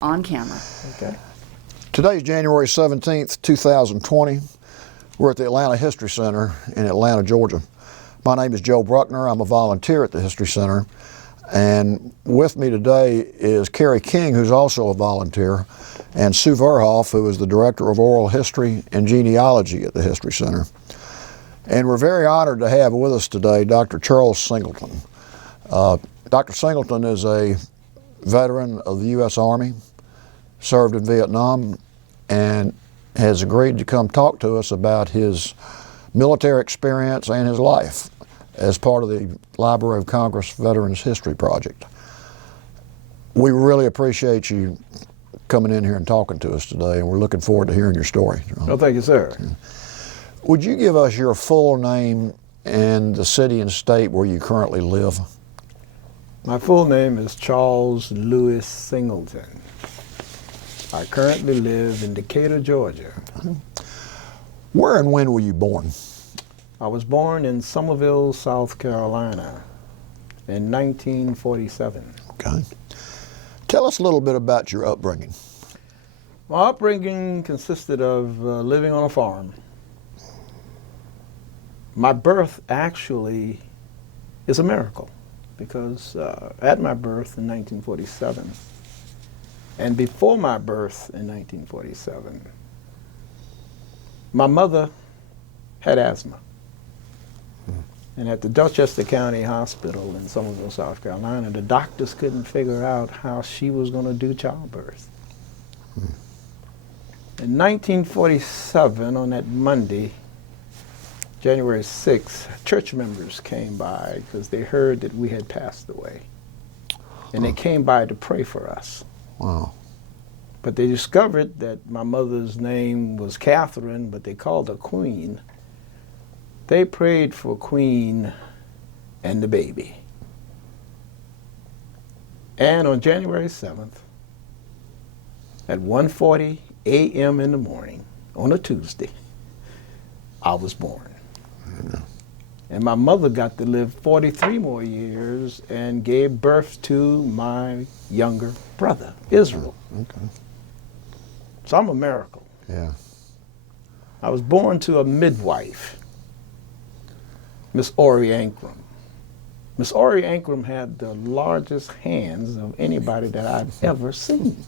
On camera. Okay. Today's January 17th, 2020. We're at the Atlanta History Center in Atlanta, Georgia. My name is Joe Bruckner. I'm a volunteer at the History Center. And with me today is Carrie King, who's also a volunteer, and Sue Verhoff, who is the Director of Oral History and Genealogy at the History Center. And we're very honored to have with us today Dr. Charles Singleton. Dr. Singleton is a veteran of the U.S. Army, served in Vietnam, and has agreed to come talk to us about his military experience and his life as part of the Library of Congress Veterans History Project. We really appreciate you coming in here and talking to us today, and we're looking forward to hearing your story. Well, thank you, sir. Would you give us your full name and the city and state where you currently live? My full name is Charles Louis Singleton. I currently live in Decatur, Georgia. Where and when were you born? I was born in Summerville, South Carolina in 1947. Okay. Tell us a little bit about your upbringing. My upbringing consisted of living on a farm. My birth actually is a miracle because at my birth in 1947, and before my birth in 1947, my mother had asthma. And at the Dorchester County Hospital in Summerville, South Carolina, the doctors couldn't figure out how she was going to do childbirth. In 1947, on that Monday, January 6th, church members came by because they heard that we had passed away. And they came by to pray for us. Wow. But they discovered that my mother's name was Catherine, but they called her Queen. They prayed for Queen and the baby. And on January 7th, at 1:40 a.m. in the morning, on a Tuesday, I was born. And my mother got to live 43 more years and gave birth to my younger brother, Israel. Okay. So I'm a miracle. Yeah. I was born to a midwife, Miss Ori Ankrum. Miss Ori Ankrum had the largest hands of anybody that I've ever seen.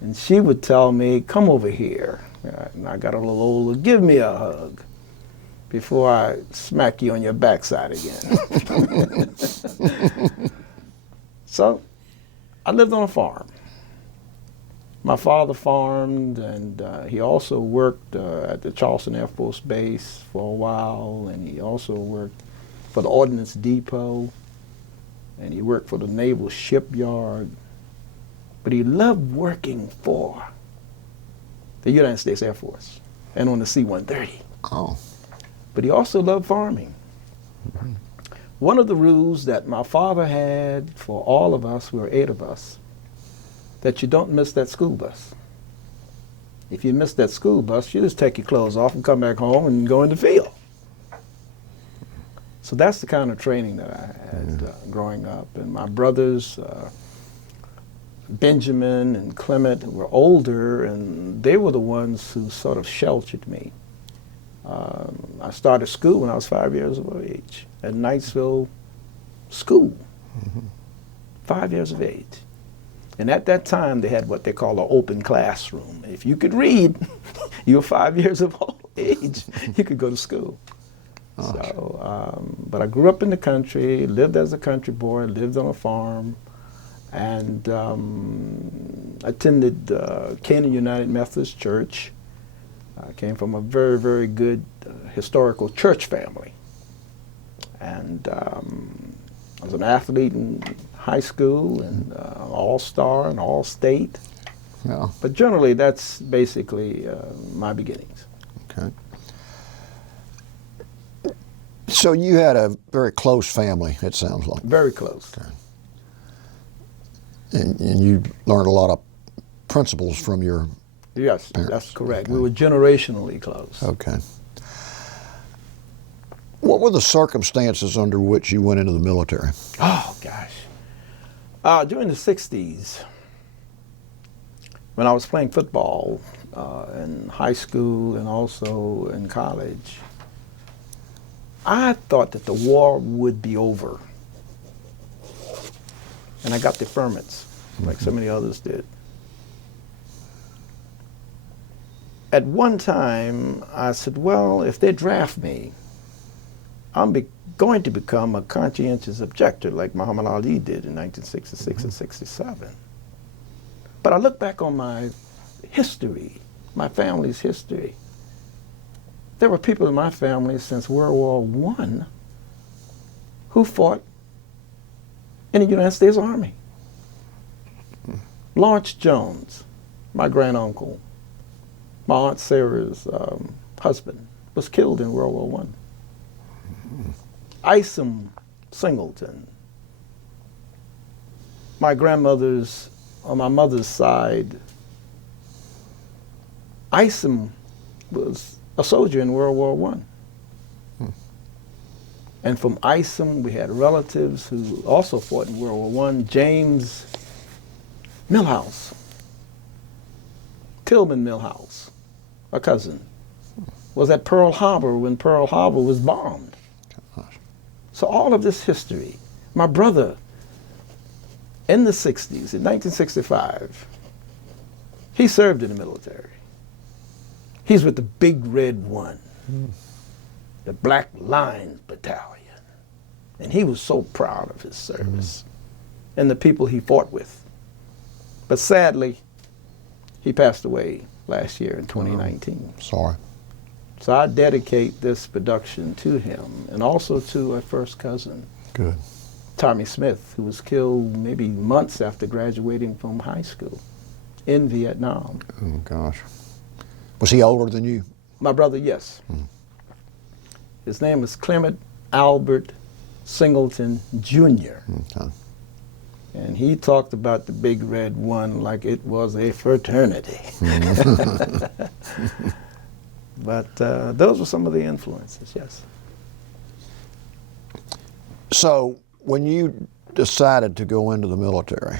And she would tell me, come over here. And I got a little older, give me a hug before I smack you on your backside again. So I lived on a farm. My father farmed, and he also worked at the Charleston Air Force Base for a while, and he also worked for the Ordnance Depot, and he worked for the Naval Shipyard. But he loved working for the United States Air Force and on the C-130. Oh. But he also loved farming. Mm-hmm. One of the rules that my father had for all of us, we were 8 of us, that you don't miss that school bus. If you miss that school bus, you just take your clothes off and come back home and go in the field. So that's the kind of training that I had growing up. And my brothers, Benjamin and Clement, were older, and they were the ones who sort of sheltered me. I started school when I was 5 years of age at Knightsville School, 5 years of age. And at that time, they had what they call an open classroom. If you could read, you were 5 years of age, you could go to school. Oh. So, but I grew up in the country, lived as a country boy, lived on a farm, and attended Canaan United Methodist Church. I came from a very, very good historical church family. And I was an athlete in high school and all-star and all-state. Yeah. But generally, that's basically my beginnings. Okay. So you had a very close family, it sounds like. Very close. Okay. And you learned a lot of principles from your Yes, parents. that's correct. Okay. We were generationally close. Okay. What were the circumstances under which you went into the military? Oh, gosh. During the 60s, when I was playing football in high school and also in college, I thought that the war would be over. And I got deferments, like so many others did. At one time, I said, well, if they draft me, I'm going to become a conscientious objector like Muhammad Ali did in 1966 and 67. But I look back on my history, my family's history. There were people in my family since World War I who fought in the United States Army. Lawrence Jones, my granduncle, my Aunt Sarah's husband, was killed in World War I. Isom Singleton, my grandmother's, on my mother's side, Isom was a soldier in World War I. And from Isom, we had relatives who also fought in World War I. James Milhouse, Tillman Milhouse, a cousin, was at Pearl Harbor when Pearl Harbor was bombed. So all of this history. My brother, in the 60s, in 1965, he served in the military. He's with the Big Red One, the Black Line Battalion. And he was so proud of his service and the people he fought with. But sadly, he passed away last year in 2019. Sorry. So I dedicate this production to him and also to a first cousin, Good. Tommy Smith, who was killed maybe months after graduating from high school in Vietnam. Oh, gosh. Was he older than you? My brother, yes. His name is Clement Albert Singleton, Jr. Okay. And he talked about the Big Red One like it was a fraternity. But those were some of the influences, yes. So when you decided to go into the military,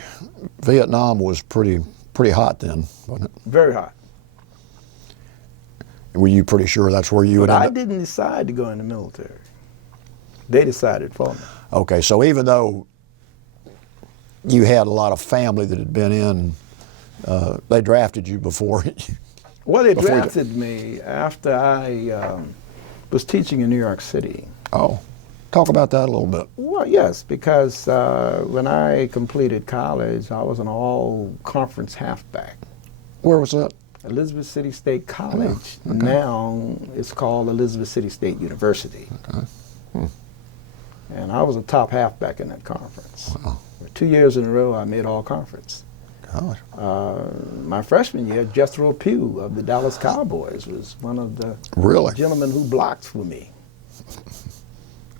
Vietnam was pretty hot then, wasn't it? Very hot. Were you pretty sure that's where you would But end I up? didn't decide to go in the military. They decided for me. Okay, so even though you had a lot of family that had been in, they drafted you before. Well, they Before you- drafted me after I was teaching in New York City. Oh, talk about that a little bit. Well, yes, because when I completed college, I was an all-conference halfback. Where was that? Elizabeth City State College. okay. Now it's called Elizabeth City State University. Okay. And I was a top halfback in that conference. Wow. For 2 years in a row, I made all conference. Gosh. My freshman year, Jethro Pugh of the Dallas Cowboys was one of the Really? gentlemen who blocked for me.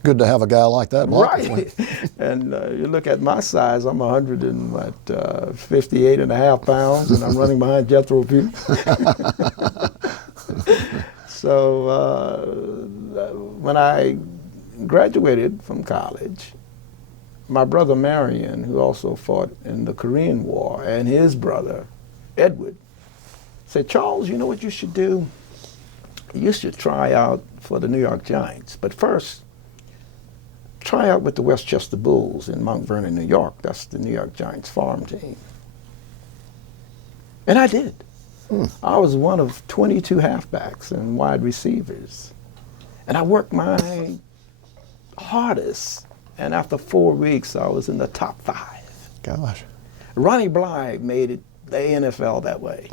Good to have a guy like that blocking for you. Right. And you look at my size, I'm 158 and a half pounds, and I'm running behind Jethro Pugh. So when I graduated from college, my brother Marion, who also fought in the Korean War, and his brother, Edward, said, Charles, you know what you should do? You should try out for the New York Giants. But first, try out with the Westchester Bulls in Mount Vernon, New York. That's the New York Giants farm team. And I did. I was one of 22 halfbacks and wide receivers. And I worked my hardest. And after 4 weeks, I was in the top 5. Gosh. Ronnie Blythe made it the NFL that way.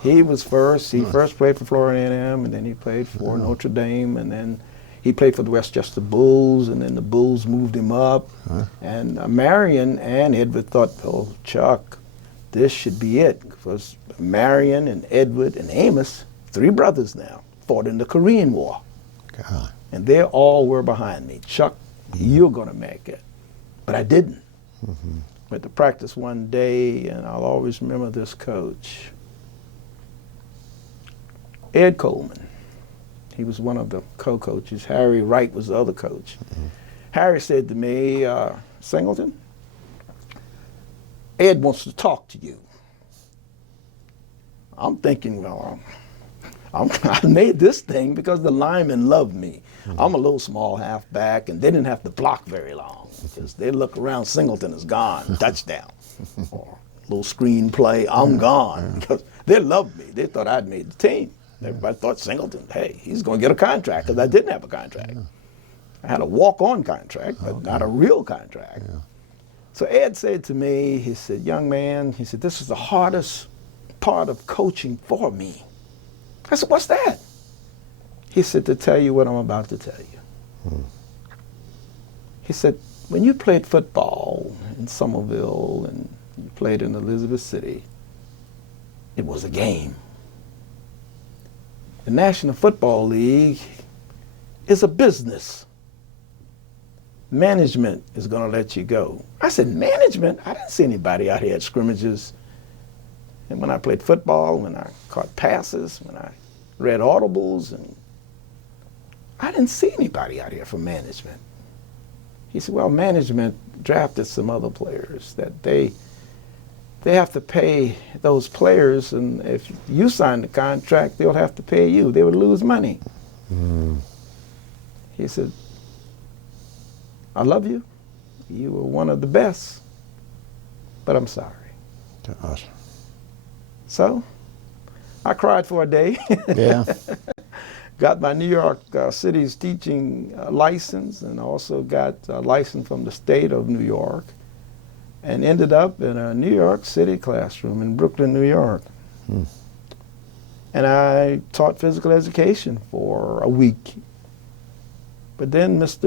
He was first. He first played for Florida A&M, and then he played for Notre Dame, and then he played for the Westchester Bulls, and then the Bulls moved him up. And Marion and Edward thought, oh, Chuck, this should be it. Because Marion and Edward and Amos, 3 brothers now, fought in the Korean War. God. And they all were behind me. Chuck, you're going to make it. But I didn't. Went to practice one day, and I'll always remember this coach, Ed Coleman. He was one of the co-coaches. Harry Wright was the other coach. Harry said to me, Singleton, Ed wants to talk to you. I'm thinking, well, I made this thing because the linemen loved me. I'm a little small halfback, and they didn't have to block very long because they look around, Singleton is gone, touchdown. Or a little screen play, I'm gone. Because they loved me. They thought I'd made the team. Everybody thought Singleton, hey, he's going to get a contract, because I didn't have a contract. I had a walk-on contract, but not a real contract. So Ed said to me, he said, young man, he said, this is the hardest part of coaching for me. I said, what's that? He said, to tell you what I'm about to tell you. He said, when you played football in Somerville and you played in Elizabeth City, it was a game. The National Football League is a business. Management is going to let you go. I said, management? I didn't see anybody out here at scrimmages. And when I played football, when I caught passes, when I read audibles, and I didn't see anybody out here from management. He said, well, management drafted some other players that they have to pay those players, and if you sign the contract, they'll have to pay you. They would lose money. He said, I love you. You were one of the best, but I'm sorry. Gosh. So I cried for a day. Yeah. Got my New York City's teaching license, and also got a license from the state of New York, and ended up in a New York City classroom in Brooklyn, New York. And I taught physical education for a week. But then Mr.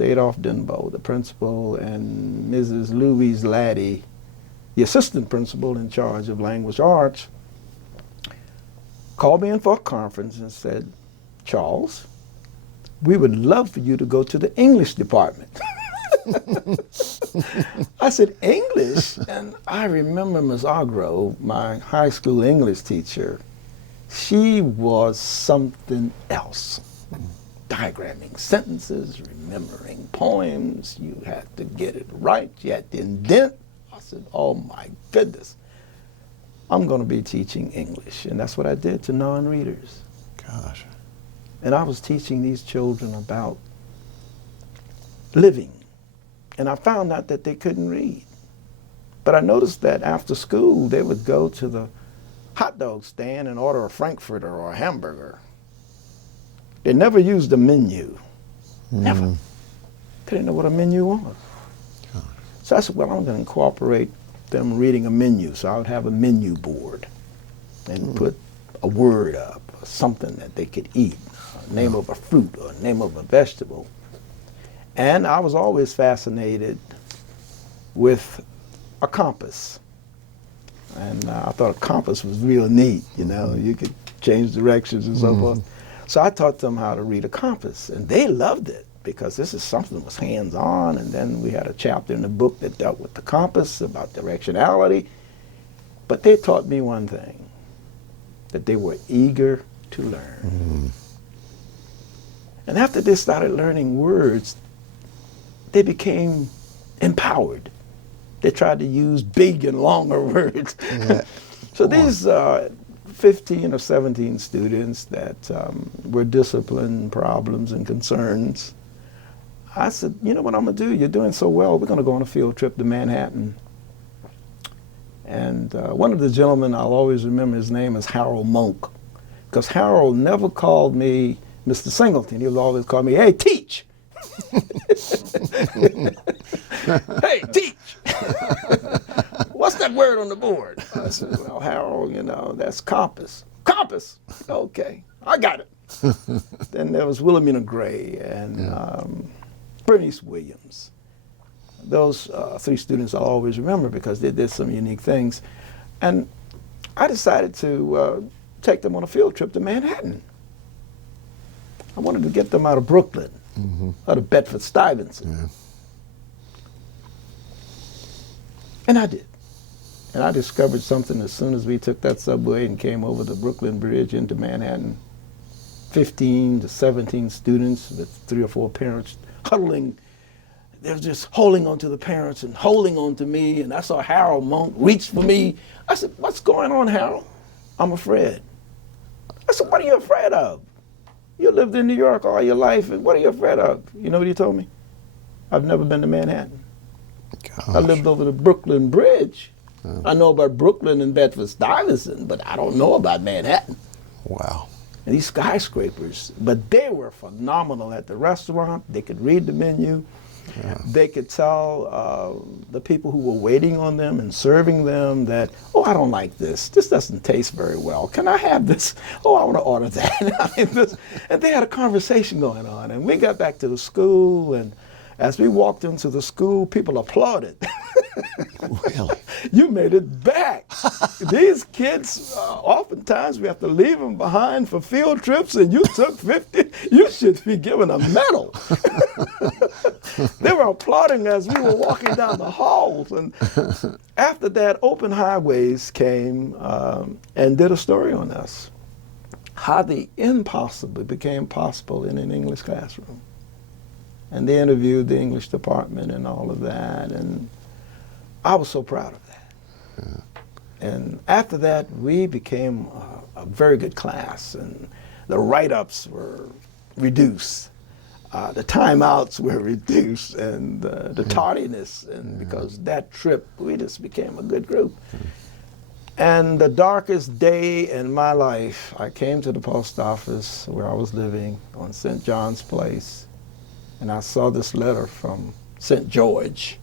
Adolph Denbo, the principal, and Mrs. Louise Laddie, the assistant principal in charge of language arts, called me in for a conference and said, Charles, we would love for you to go to the English department. I said, English? And I remember Ms. Agro, my high school English teacher, she was something else. Diagramming sentences, remembering poems, you had to get it right, you had to indent. I said, oh my goodness, I'm going to be teaching English. And that's what I did to non-readers. Gosh. And I was teaching these children about living. And I found out that they couldn't read. But I noticed that after school, they would go to the hot dog stand and order a frankfurter or a hamburger. They never used a menu. Never. They didn't know what a menu was. So I said, well, I'm going to incorporate them reading a menu. So I would have a menu board and put a word up, or something that they could eat, a name of a fruit or a name of a vegetable. And I was always fascinated with a compass. And I thought a compass was real neat, you know, you could change directions and so forth. So I taught them how to read a compass, and they loved it because this is something that was hands-on. And then we had a chapter in the book that dealt with the compass, about directionality. But they taught me one thing, that they were eager to learn. And after they started learning words, they became empowered. They tried to use big and longer words. So these 15 or 17 students that were discipline problems and concerns, I said, you know what I'm going to do? You're doing so well, we're going to go on a field trip to Manhattan. And one of the gentlemen, I'll always remember his name is Harold Monk, because Harold never called me Mr. Singleton. He would always call me, hey, teach. Hey, teach. What's that word on the board? I said, well, Harold, you know, that's compass. Compass? Okay, I got it. Then there was Wilhelmina Gray and Bernice Williams. Those three students I'll always remember because they did some unique things. And I decided to take them on a field trip to Manhattan. I wanted to get them out of Brooklyn, out of Bedford-Stuyvesant. And I did. And I discovered something as soon as we took that subway and came over the Brooklyn Bridge into Manhattan. 15 to 17 students with 3 or 4 parents huddling they're just holding on to the parents and holding on to me. And I saw Harold Monk reach for me. I said, what's going on, Harold? I'm afraid. I said, what are you afraid of? You lived in New York all your life, and what are you afraid of? You know what he told me? I've never been to Manhattan. Gosh. I lived over the Brooklyn Bridge. Oh. I know about Brooklyn and Bedford-Stuyvesant, but I don't know about Manhattan. Wow. And these skyscrapers, but they were phenomenal at the restaurant. They could read the menu. Yeah. They could tell the people who were waiting on them and serving them that, oh, I don't like this. This doesn't taste very well. Can I have this? Oh, I want to order that. And they had a conversation going on. And we got back to the school, and as we walked into the school, people applauded. Really? You made it back. These kids, oftentimes we have to leave them behind for field trips, and you took 50. You should be given a medal. They were applauding as we were walking down the halls. And after that, Open Highways came and did a story on us, how the impossible became possible in an English classroom. And they interviewed the English department and all of that, and I was so proud of that. Yeah. And after that, we became a very good class, and the write-ups were reduced. The timeouts were reduced, and the tardiness, and because that trip, we just became a good group. And the darkest day in my life, I came to the post office where I was living on St. John's Place, and I saw this letter from St. George.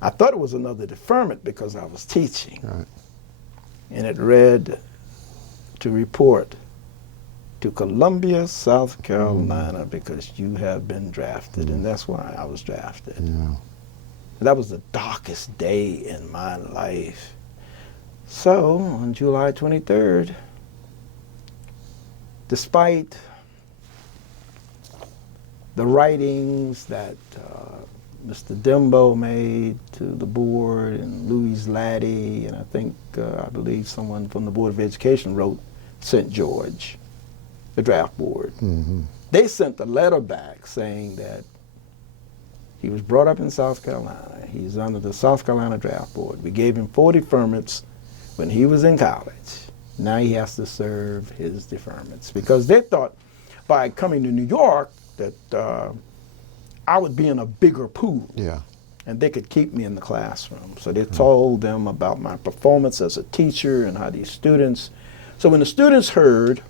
I thought it was another deferment because I was teaching. Right. And it read, to report to Columbia, South Carolina, because you have been drafted, and that's why I was drafted. Yeah. That was the darkest day in my life. So, on July 23rd, despite the writings that Mr. Dembo made to the board, and Louise Laddie, and I think, I believe someone from the Board of Education wrote St. George, the draft board. Mm-hmm. They sent a letter back saying that he was brought up in South Carolina. He's under the South Carolina draft board. We gave him 4 deferments when he was in college. Now he has to serve his deferments because they thought by coming to New York that I would be in a bigger pool. Yeah. And they could keep me in the classroom. So they told them about my performance as a teacher and how these students. So when the students heard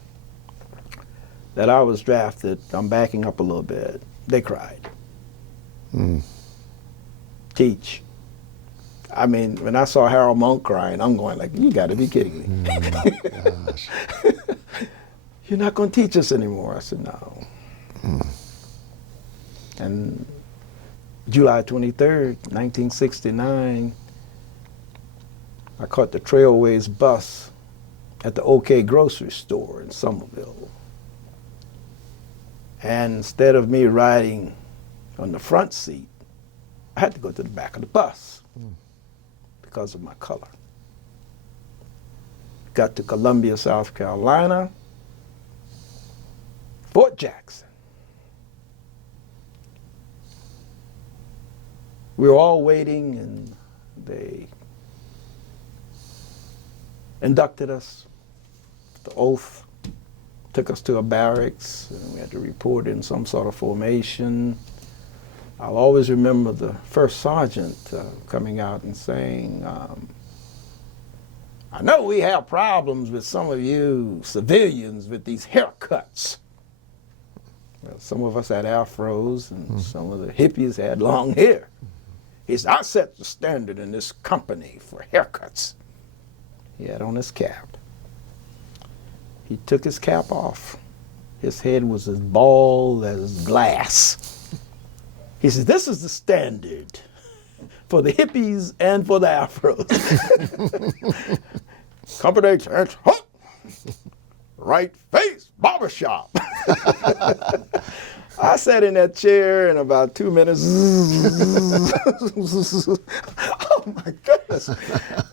that I was drafted, I'm backing up a little bit, they cried. Teach. I mean, when I saw Harold Monk crying, I'm going like, you got to be kidding me. Gosh. You're not going to teach us anymore. I said, no. And July 23rd, 1969, I caught the Trailways bus at the OK grocery store in Somerville. And instead of me riding on the front seat, I had to go to the back of the bus because of my color. Got to Columbia, South Carolina, Fort Jackson. We were all waiting, and they inducted us, the oath, took us to a barracks, and we had to report in some sort of formation. I'll always remember the first sergeant coming out and saying, I know we have problems with some of you civilians with these haircuts. Well, some of us had afros, and some of the hippies had long hair. He said, I set the standard in this company for haircuts. He had on his cap. He took his cap off. His head was as bald as glass. He said, this is the standard for the hippies and for the afros. Company church, right face, barbershop. I sat in that chair in about 2 minutes. Oh my goodness.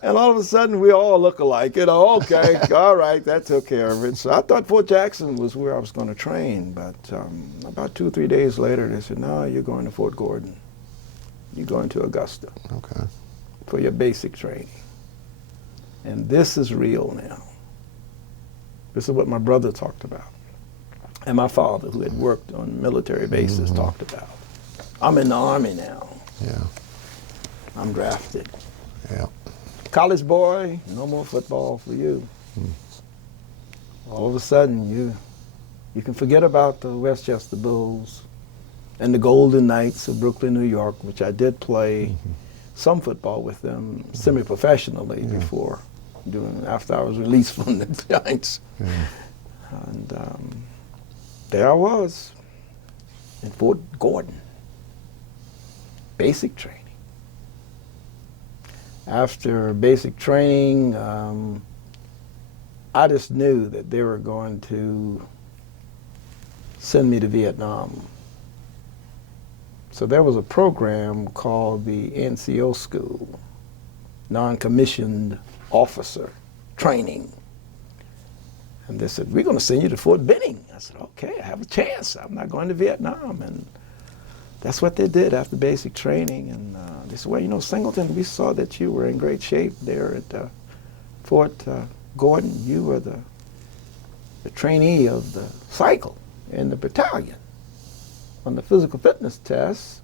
And all of a sudden, we all look alike. You know, okay, all right, that took care of it. So I thought Fort Jackson was where I was going to train. But about 2 or 3 days later, they said, no, you're going to Fort Gordon. You're going to Augusta Okay. for your basic training. And this is real now. This is what my brother talked about. And my father, who had worked on military bases, talked about. I'm in the Army now. Yeah. I'm drafted. Yeah. College boy, no more football for you. All of a sudden, you can forget about the Westchester Bulls and the Golden Knights of Brooklyn, New York, which I did play some football with them semi-professionally before, after I was released from the Giants. And there I was in Fort Gordon, basic training. After basic training, I just knew that they were going to send me to Vietnam. So there was a program called the NCO School, Non-Commissioned Officer Training. And they said, we're going to send you to Fort Benning. I said, okay, I have a chance. I'm not going to Vietnam. And that's what they did after basic training. And they said, well, you know, Singleton, we saw that you were in great shape there at Fort Gordon. You were the trainee of the cycle in the battalion. On the physical fitness test,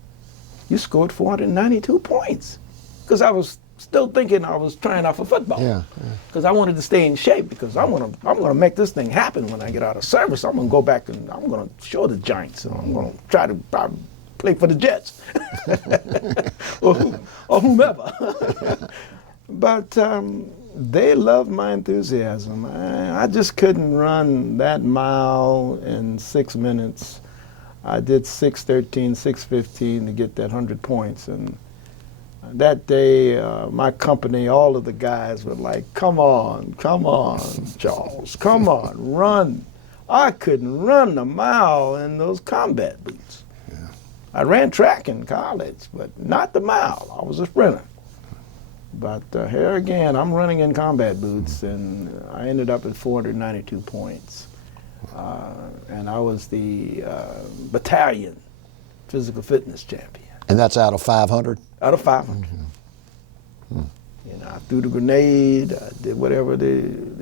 you scored 492 points. Because I was still thinking I was trying out for football. Yeah. Because I wanted to stay in shape, because I'm gonna make this thing happen when I get out of service. I'm gonna go back and I'm gonna show the Giants. And I'm gonna try to play for the Jets or whomever. But they loved my enthusiasm. I just couldn't run that mile in 6 minutes. I did 6:13, 6:15 to get that 100 points. And that day, my company, all of the guys were like, come on, Charles, come on, run. I couldn't run a mile in those combat boots. Yeah. I ran track in college, but not the mile. I was a sprinter. But here again, I'm running in combat boots, and I ended up at 492 points. And I was the battalion physical fitness champion. And that's out of 500? Out of 500. You know, I threw the grenade, I did whatever they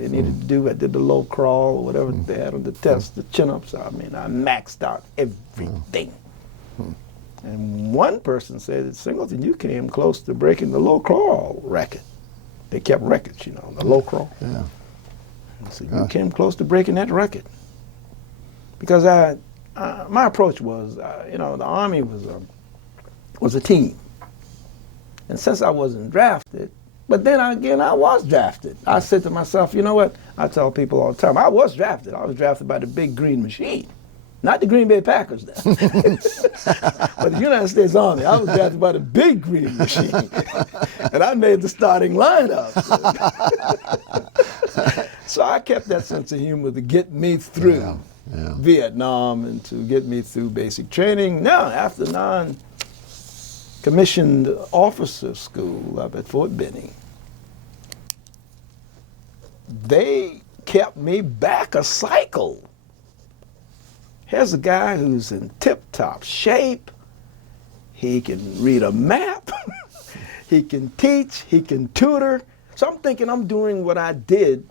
needed to do. I did the low crawl, or whatever they had on the test, the chin-ups. I mean, I maxed out everything. And one person said, Singleton, you came close to breaking the low crawl record. They kept records, you know, the low crawl. Yeah. I said, you came close to breaking that record. Because my approach was, you know, the Army was a team. And since I wasn't drafted, but then again, I was drafted. I said to myself, you know what? I tell people all the time, I was drafted. I was drafted by the Big Green Machine. Not the Green Bay Packers then. But the United States Army, I was drafted by the Big Green Machine. And I made the starting lineup. So I kept that sense of humor to get me through Vietnam and to get me through basic training. Now, after non-commissioned officer school up at Fort Benning, they kept me back a cycle. Here's a guy who's in tip-top shape. He can read a map. He can teach. He can tutor. So I'm thinking I'm doing what I did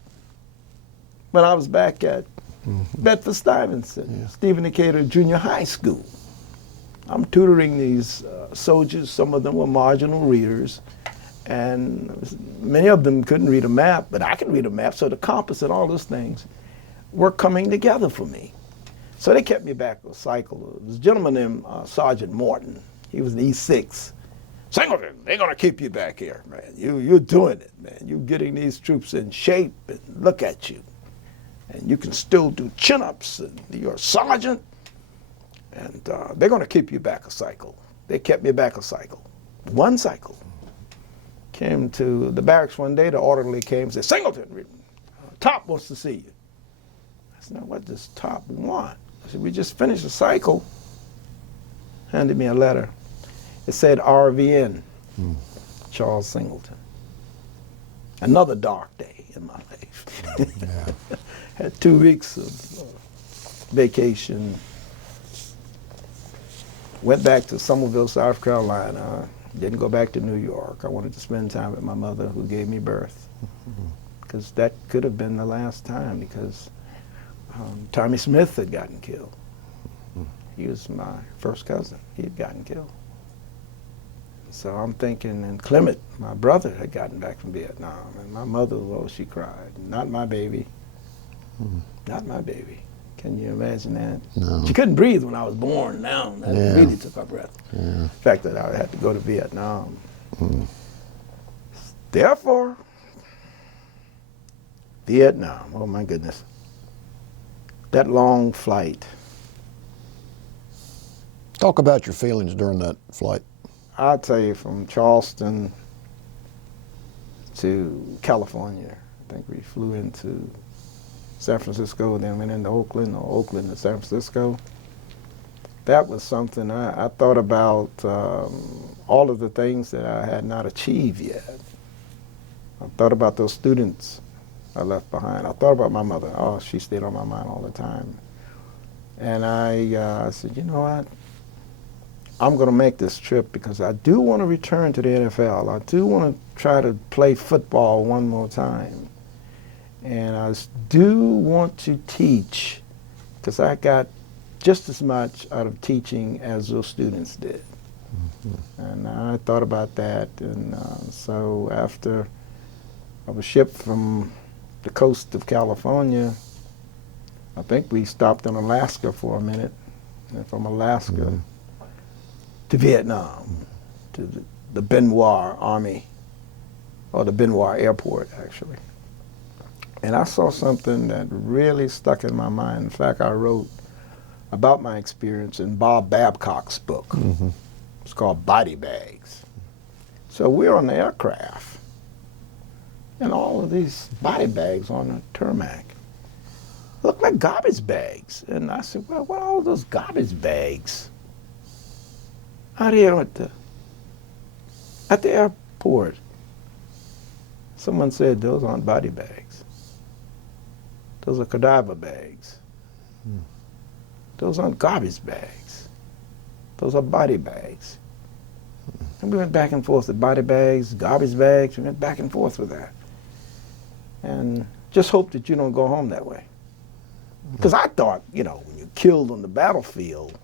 when I was back at Bedford-Stuyvesant, Stephen Decatur Junior High School. I'm tutoring these soldiers. Some of them were marginal readers. And many of them couldn't read a map, but I could read a map. So the compass and all those things were coming together for me. So they kept me back a cycle. There was a gentleman named Sergeant Morton. He was the E6. Singleton, they're going to keep you back here, man. You're doing it, man. You're getting these troops in shape, and look at you. And you can still do chin-ups, and you're a sergeant. And they're going to keep you back a cycle. They kept me back a cycle. One cycle. Came to the barracks one day, the orderly came and said, Singleton, Top wants to see you. I said, now what does Top want? I said, we just finished a cycle. Handed me a letter. It said RVN, Charles Singleton. Another dark day in my life. Yeah. Had 2 weeks of vacation. Went back to Summerville, South Carolina. Didn't go back to New York. I wanted to spend time with my mother who gave me birth. Because that could have been the last time, because Tommy Smith had gotten killed. He was my first cousin. He had gotten killed. So I'm thinking, and Clement, my brother, had gotten back from Vietnam. And my mother, oh, she cried. Not my baby. Not my baby. Can you imagine that? No. She couldn't breathe when I was born. Now that really took her breath. Yeah. The fact that I had to go to Vietnam. Therefore, Vietnam, oh my goodness. That long flight. Talk about your feelings during that flight. I'll tell you, from Charleston to California. I think we flew into San Francisco, then went into Oakland, or Oakland to San Francisco. That was something I thought about, all of the things that I had not achieved yet. I thought about those students I left behind. I thought about my mother. Oh, she stayed on my mind all the time. And I said, you know what? I'm going to make this trip because I do want to return to the NFL. I do want to try to play football one more time. And I do want to teach, because I got just as much out of teaching as those students did. And I thought about that. And so after I was shipped from the coast of California, I think we stopped in Alaska for a minute. And from Alaska to Vietnam, to the Benoit Army, or the Benoit Airport, actually. And I saw something that really stuck in my mind. In fact, I wrote about my experience in Bob Babcock's book. It's called Body Bags. So we're on the aircraft, and all of these body bags on the tarmac look like garbage bags. And I said, well, what are all those garbage bags out here at the airport? Someone said, those aren't body bags. Those are cadaver bags. Those aren't garbage bags. Those are body bags. And we went back and forth with body bags, garbage bags. We went back and forth with that. And just hope that you don't go home that way. Because I thought, you know, when you're killed on the battlefield,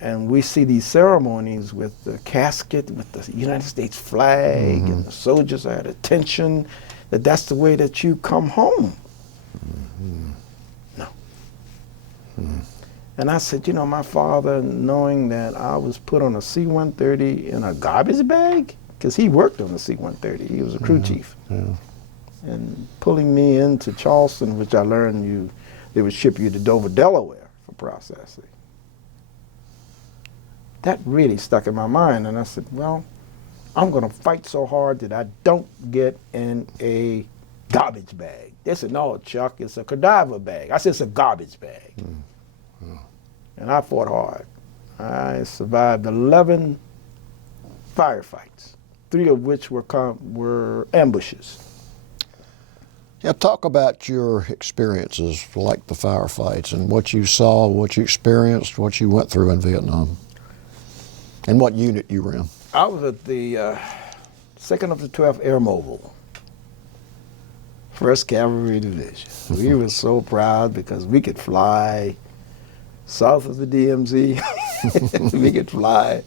and we see these ceremonies with the casket, with the United States flag, and the soldiers are at attention, that's the way that you come home. No. And I said, you know, my father, knowing that I was put on a C-130 in a garbage bag, because he worked on the C-130, he was a crew chief, and pulling me into Charleston, which I learned they would ship you to Dover, Delaware for processing. That really stuck in my mind, and I said, well, I'm going to fight so hard that I don't get in a garbage bag. They said, no, Chuck, it's a cadaver bag. I said, it's a garbage bag. And I fought hard. I survived 11 firefights, 3 of which were ambushes. Yeah, talk about your experiences like the firefights and what you saw, what you experienced, what you went through in Vietnam, and what unit you were in. I was at the 2nd of the 12th Air Mobile, 1st Cavalry Division. We were so proud because we could fly south of the DMZ. We could fly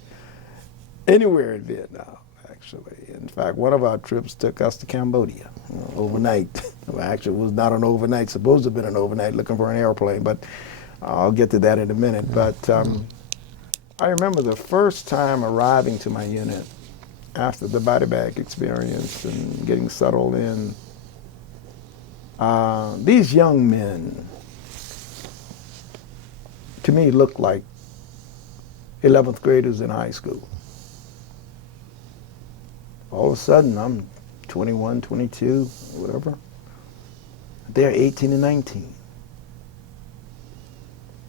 anywhere in Vietnam, actually. In fact, one of our trips took us to Cambodia overnight. Well, actually, it was not an overnight, supposed to have been an overnight looking for an airplane, but I'll get to that in a minute. But I remember the first time arriving to my unit after the body bag experience and getting settled in. These young men, to me, looked like 11th graders in high school. All of a sudden, I'm 21, 22, whatever. They're 18 and 19.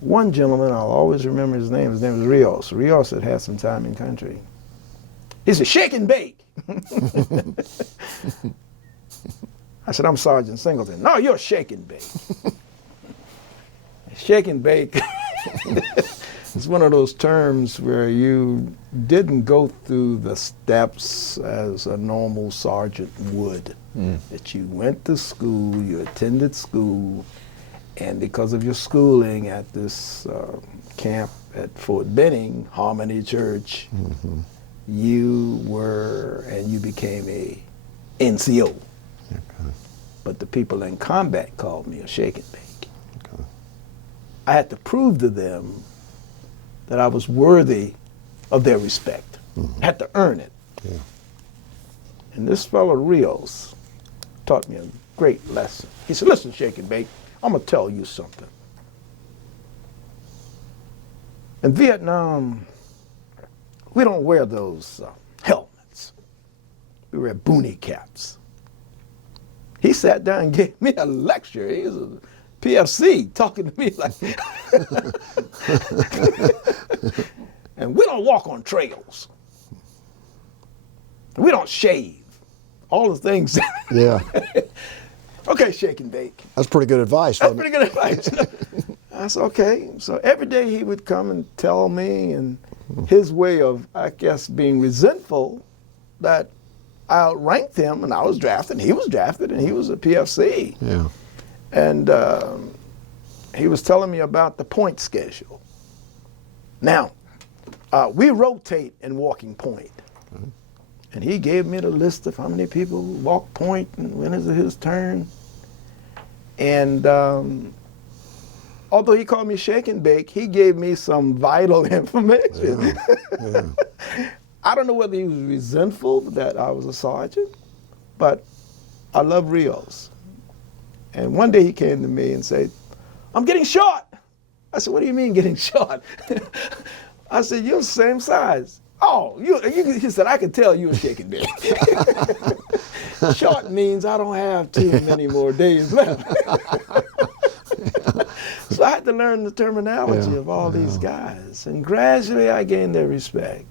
One gentleman, I'll always remember his name was Rios. Rios had had some time in country. He said, shake and bake. I said, I'm Sergeant Singleton. No, you're shake and bake. Shake and bake is one of those terms where you didn't go through the steps as a normal sergeant would. That you went to school, you attended school, and because of your schooling at this camp at Fort Benning, Harmony Church, you became a NCO. Okay. But the people in combat called me a shake and bake. Okay. I had to prove to them that I was worthy of their respect. I had to earn it. Yeah. And this fellow Rios taught me a great lesson. He said, listen, shake and bake, I'm gonna tell you something. In Vietnam, we don't wear those helmets. We wear boonie caps. He sat down and gave me a lecture. He was a PFC talking to me like, and we don't walk on trails. We don't shave. All the things. Yeah. Okay, shake and bake. That's pretty good advice. That's wasn't pretty good advice. I said, okay. So every day he would come and tell me, and his way of, I guess, being resentful that I outranked him, and I was drafted, and he was drafted, and he was a PFC. Yeah. And he was telling me about the point schedule. Now, we rotate in walking point. And he gave me the list of how many people walk point and when is it his turn. And although he called me shake and bake, he gave me some vital information. Yeah. I don't know whether he was resentful that I was a sergeant, but I love Rios. And one day he came to me and said, I'm getting shot. I said, what do you mean getting shot? I said, you're the same size. Oh, he said, I can tell you were shaking bake. Short means I don't have too many more days left. So I had to learn the terminology of all these guys. And gradually I gained their respect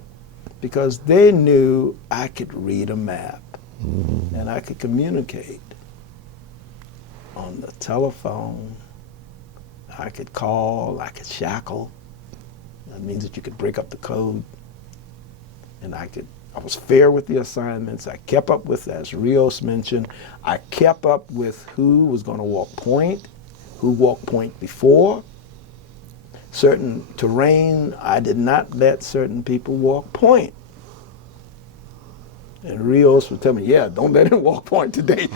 because they knew I could read a map and I could communicate on the telephone. I could call, I could shackle. That means that you could break up the code. And I was fair with the assignments. I kept up with, as Rios mentioned, I kept up with who was going to walk point, who walked point before. Certain terrain, I did not let certain people walk point. And Rios would tell me, yeah, don't let him walk point today.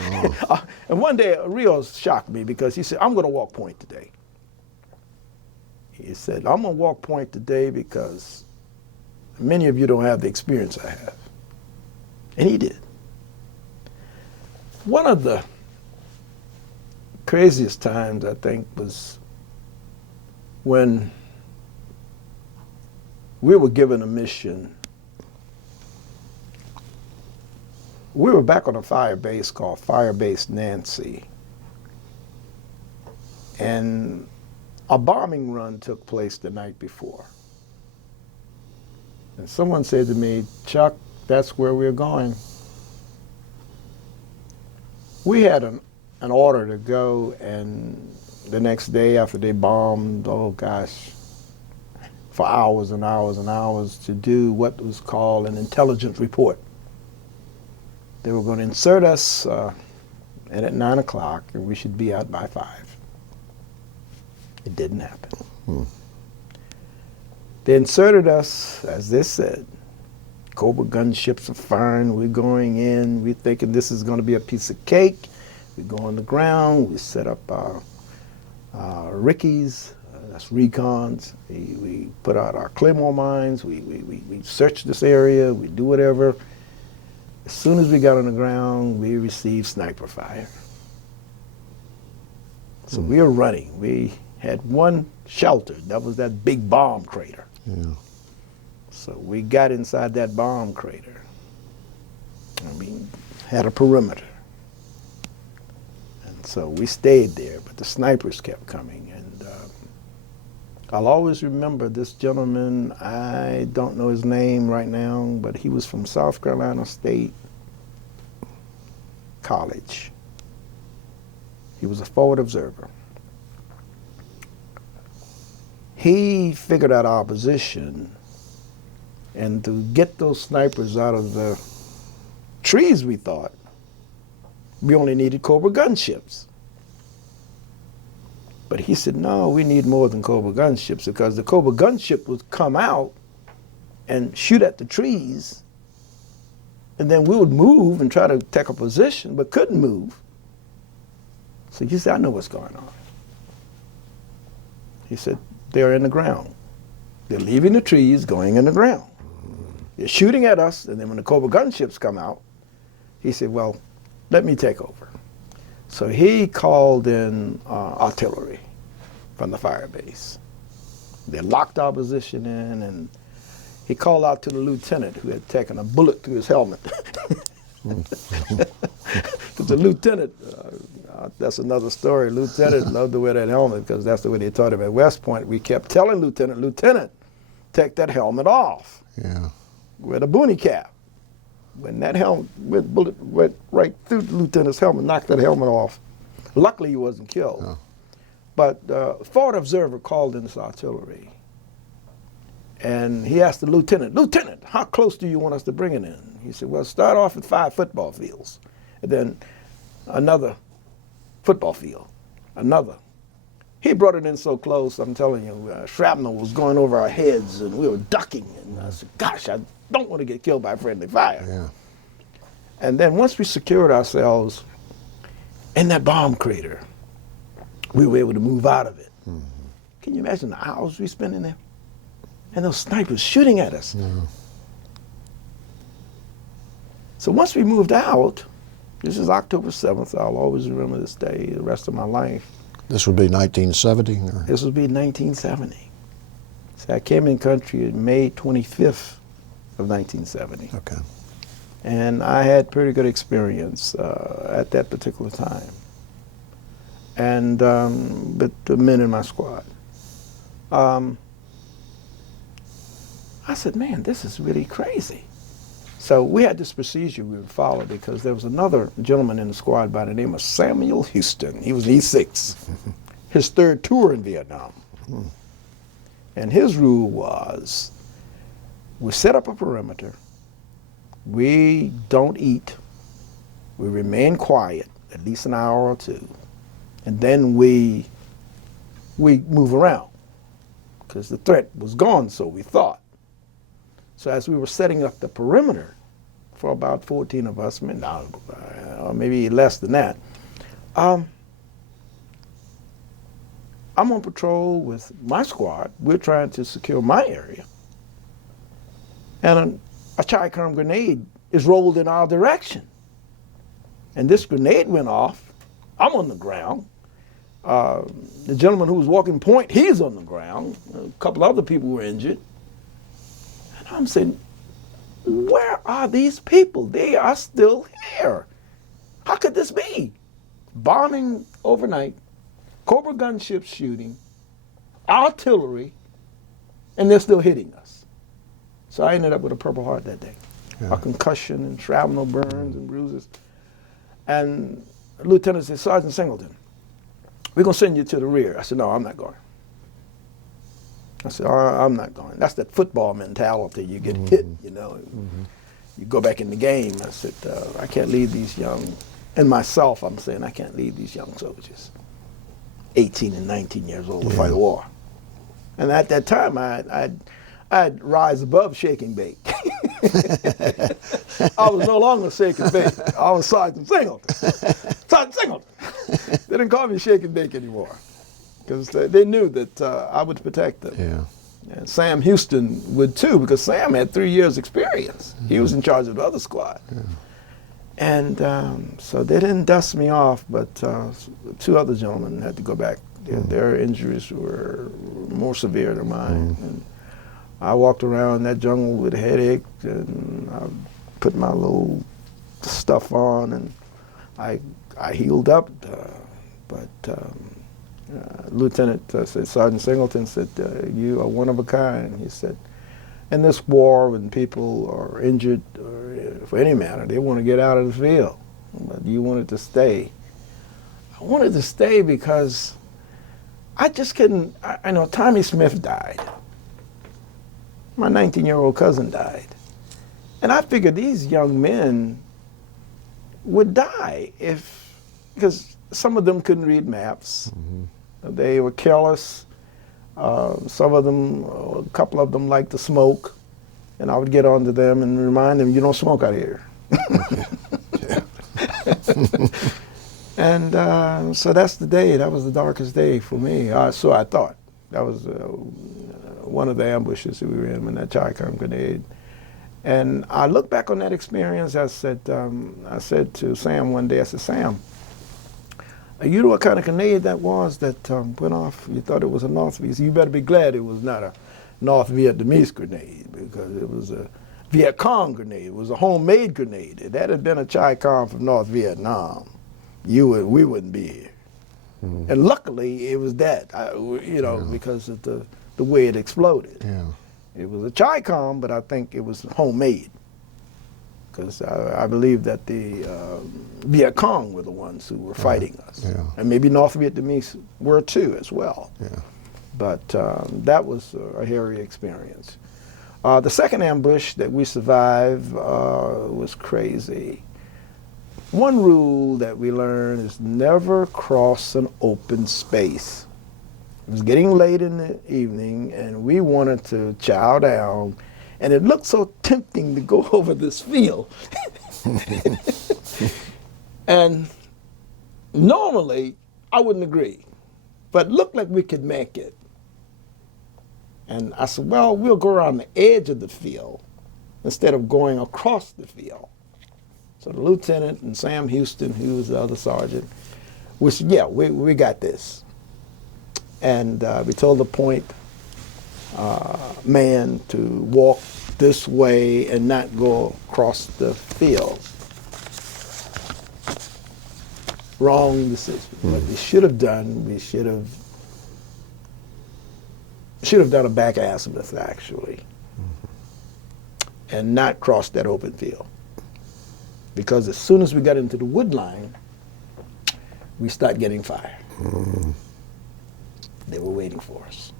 And one day, Rios shocked me because he said, I'm going to walk point today. He said, I'm going to walk point today because many of you don't have the experience I have. And he did. One of the craziest times, I think, was when we were given a mission. We were back on a fire base called Fire Base Nancy. And a bombing run took place the night before. And someone said to me, Chuck, that's where we're going. We had an order to go, and the next day after they bombed, oh gosh, for hours and hours and hours to do what was called an intelligence report. They were going to insert us at 9 o'clock, and we should be out by 5. It didn't happen. They inserted us, as they said, Cobra gunships are firing, we're going in, we're thinking this is going to be a piece of cake. We go on the ground, we set up our Rickies, that's recons, we put out our Claymore mines, we search this area, we do whatever. As soon as we got on the ground, we received sniper fire. So we were running. We had one shelter, that was that big bomb crater. Yeah. So we got inside that bomb crater. I mean, had a perimeter. And so we stayed there, but the snipers kept coming. And I'll always remember this gentleman, I don't know his name right now, but he was from South Carolina State College. He was a forward observer. He figured out our position, and to get those snipers out of the trees, we thought, we only needed Cobra gunships. But he said, no, we need more than Cobra gunships, because the Cobra gunship would come out and shoot at the trees, and then we would move and try to take a position, but couldn't move. So he said, I know what's going on. He said, they're in the ground. They're leaving the trees, going in the ground. They're shooting at us, and then when the Cobra gunships come out, he said, well, let me take over. So he called in artillery from the fire base. They locked our position in, and he called out to the lieutenant who had taken a bullet through his helmet. Because the lieutenant, that's another story. Lieutenant loved to wear that helmet because that's the way they taught him at West Point. We kept telling Lieutenant, take that helmet off. Yeah. Wear the boonie cap. When that bullet went right through the lieutenant's helmet, knocked that helmet off. Luckily, he wasn't killed. Oh. But forward observer called in this artillery, and he asked the lieutenant, how close do you want us to bring it in? He said, well, start off at 5 football fields, and then another football field, another. He brought it in so close, I'm telling you, shrapnel was going over our heads, and we were ducking. And I said, gosh, I don't want to get killed by friendly fire. Yeah. And then once we secured ourselves in that bomb crater, we were able to move out of it. Mm-hmm. Can you imagine the hours we spent in there? And those snipers shooting at us. Yeah. So once we moved out, this is October 7th, I'll always remember this day the rest of my life. This would be 1970? Or? This would be 1970. So I came in country May 25th of 1970. Okay. And I had pretty good experience at that particular time. And with the men in my squad. I said, man, this is really crazy. So we had this procedure we would follow because there was another gentleman in the squad by the name of Samuel Houston. He was E6, his 3rd tour in Vietnam. And his rule was, we set up a perimeter, we don't eat, we remain quiet at least an hour or two, and then we move around because the threat was gone, so we thought. So as we were setting up the perimeter for about 14 of us, or maybe less than that, I'm on patrol with my squad. We're trying to secure my area. And a Chi-Com grenade is rolled in our direction. And this grenade went off. I'm on the ground. The gentleman who was walking point, he's on the ground. A couple other people were injured. I'm saying, where are these people? They are still here. How could this be? Bombing overnight, Cobra gunships shooting, artillery, and they're still hitting us. So I ended up with a Purple Heart that day. Yeah. A concussion and shrapnel burns and bruises. And the lieutenant said, Sergeant Singleton, we're going to send you to the rear. I said, no, I'm not going. I said, I'm not going. That's that football mentality. You get hit, you know. You go back in the game. I said, I can't leave these young, and myself, I'm saying, I can't leave these young soldiers, 18 and 19 years old, to fight a war. And at that time, I'd rise above shake and bake. I was no longer shake and bake. I was Sergeant Singleton. Sergeant Singleton. They didn't call me shake and bake anymore, because they knew that I would protect them. Yeah. And Sam Houston would too, because Sam had 3 years experience. He was in charge of the other squad. Yeah. And so they didn't dust me off, but 2 other gentlemen had to go back. Their injuries were more severe than mine. And I walked around that jungle with a headache, and I put my little stuff on, and I healed up. Lieutenant said, Sergeant Singleton said, you are one of a kind. He said, in this war, when people are injured, or for any matter, they want to get out of the field, but you wanted to stay. I wanted to stay because I just couldn't. I know Tommy Smith died. My 19-year-old cousin died. And I figured these young men would die because some of them couldn't read maps. Mm-hmm. They were careless. Some of them, a couple of them liked to smoke. And I would get on to them and remind them, you don't smoke out here. And so that's the day. That was the darkest day for me. So I thought. That was one of the ambushes that we were in when that Chi-Com grenade. And I look back on that experience. I said to Sam one day, I said, Sam, you know what kind of grenade that was that went off? You thought it was a North Vietnamese. You better be glad it was not a North Vietnamese grenade, because it was a Viet Cong grenade. It was a homemade grenade. If that had been a Chi-Com from North Vietnam, we wouldn't be here. Mm-hmm. And luckily, it was that, because of the way it exploded. Yeah. It was a Chi-Com, but I think it was homemade, because I believe that the Viet Cong were the ones who were fighting us. Yeah. And maybe North Vietnamese were too as well. Yeah. But that was a hairy experience. The second ambush that we survived was crazy. One rule that we learned is never cross an open space. It was getting late in the evening, and we wanted to chow down, and it looked so tempting to go over this field. And normally, I wouldn't agree, but it looked like we could make it. And I said, well, we'll go around the edge of the field instead of going across the field. So the lieutenant and Sam Houston, who was the other sergeant, we said, yeah, we got this. And we told the point man to walk this way and not go across the field. Wrong decision. What we should have done, we should have done a back azimuth, actually, and not cross that open field. Because as soon as we got into the wood line, we started getting fire. They were waiting for us.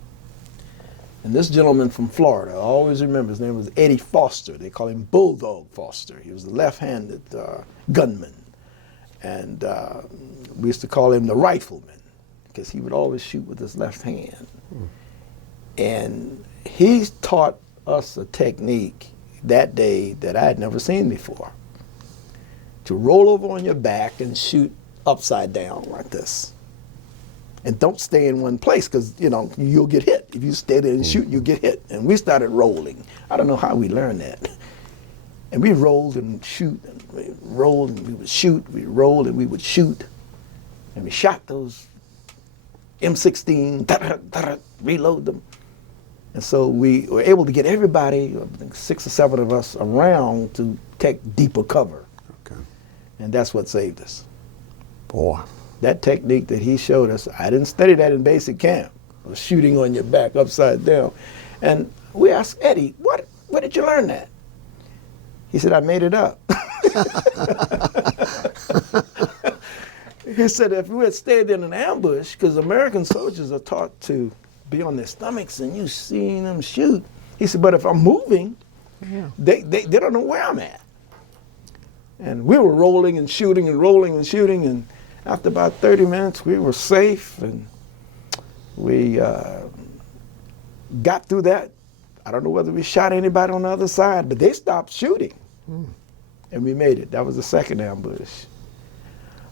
And this gentleman from Florida, I always remember, his name was Eddie Foster. They call him Bulldog Foster. He was a left-handed gunman. And we used to call him the rifleman, because he would always shoot with his left hand. And he taught us a technique that day that I had never seen before. To roll over on your back and shoot upside down like this. And don't stay in one place, because you'll get hit. If you stay there and shoot, you'll get hit. And we started rolling. I don't know how we learned that. And we rolled and shoot, and we rolled and we would shoot. We rolled and we would shoot. And we shot those M16, reload them. And so we were able to get everybody, I think 6 or 7 of us, around to take deeper cover. Okay. And that's what saved us. Boy. That technique that he showed us, I didn't study that in basic camp. It was shooting on your back upside down. And we asked Eddie, where did you learn that? He said, I made it up. He said, if we had stayed in an ambush, because American soldiers are taught to be on their stomachs and you seeing them shoot. He said, but if I'm moving, they don't know where I'm at. And we were rolling and shooting and rolling and shooting, and after about 30 minutes, we were safe, and we got through that. I don't know whether we shot anybody on the other side, but they stopped shooting, and we made it. That was the second ambush.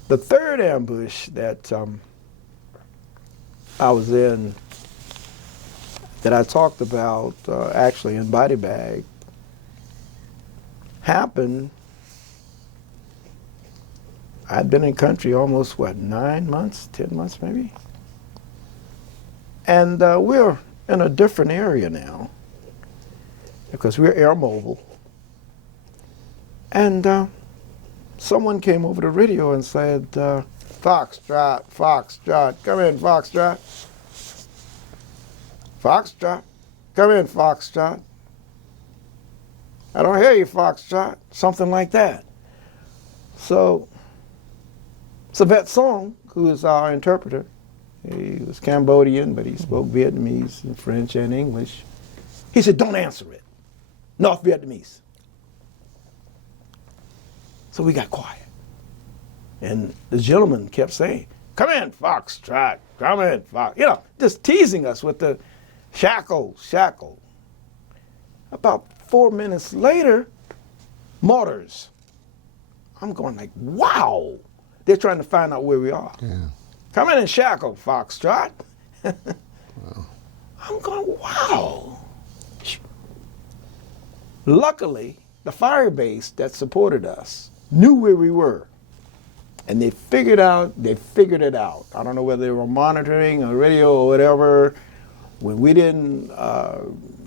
The third ambush that I was in, that I talked about actually in Body Bag, happened. I'd been in country almost, 9 months, 10 months maybe? And we're in a different area now, because we're air mobile. And someone came over the radio and said, Foxtrot, Foxtrot, come in, Foxtrot. Foxtrot, come in, Foxtrot. I don't hear you, Foxtrot. Something like that. So it's a vet song, who is our interpreter, he was Cambodian, but he spoke Vietnamese and French and English. He said, don't answer it. North Vietnamese. So we got quiet. And the gentleman kept saying, come in, Foxtrot, come in, Fox. You know, just teasing us with the shackle, shackle. About 4 minutes later, mortars. I'm going like, wow. They're trying to find out where we are. Yeah. Come in and shackle, Foxtrot. Wow. I'm going, wow. Luckily, the fire base that supported us knew where we were. And they figured it out. I don't know whether they were monitoring or radio or whatever. When we didn't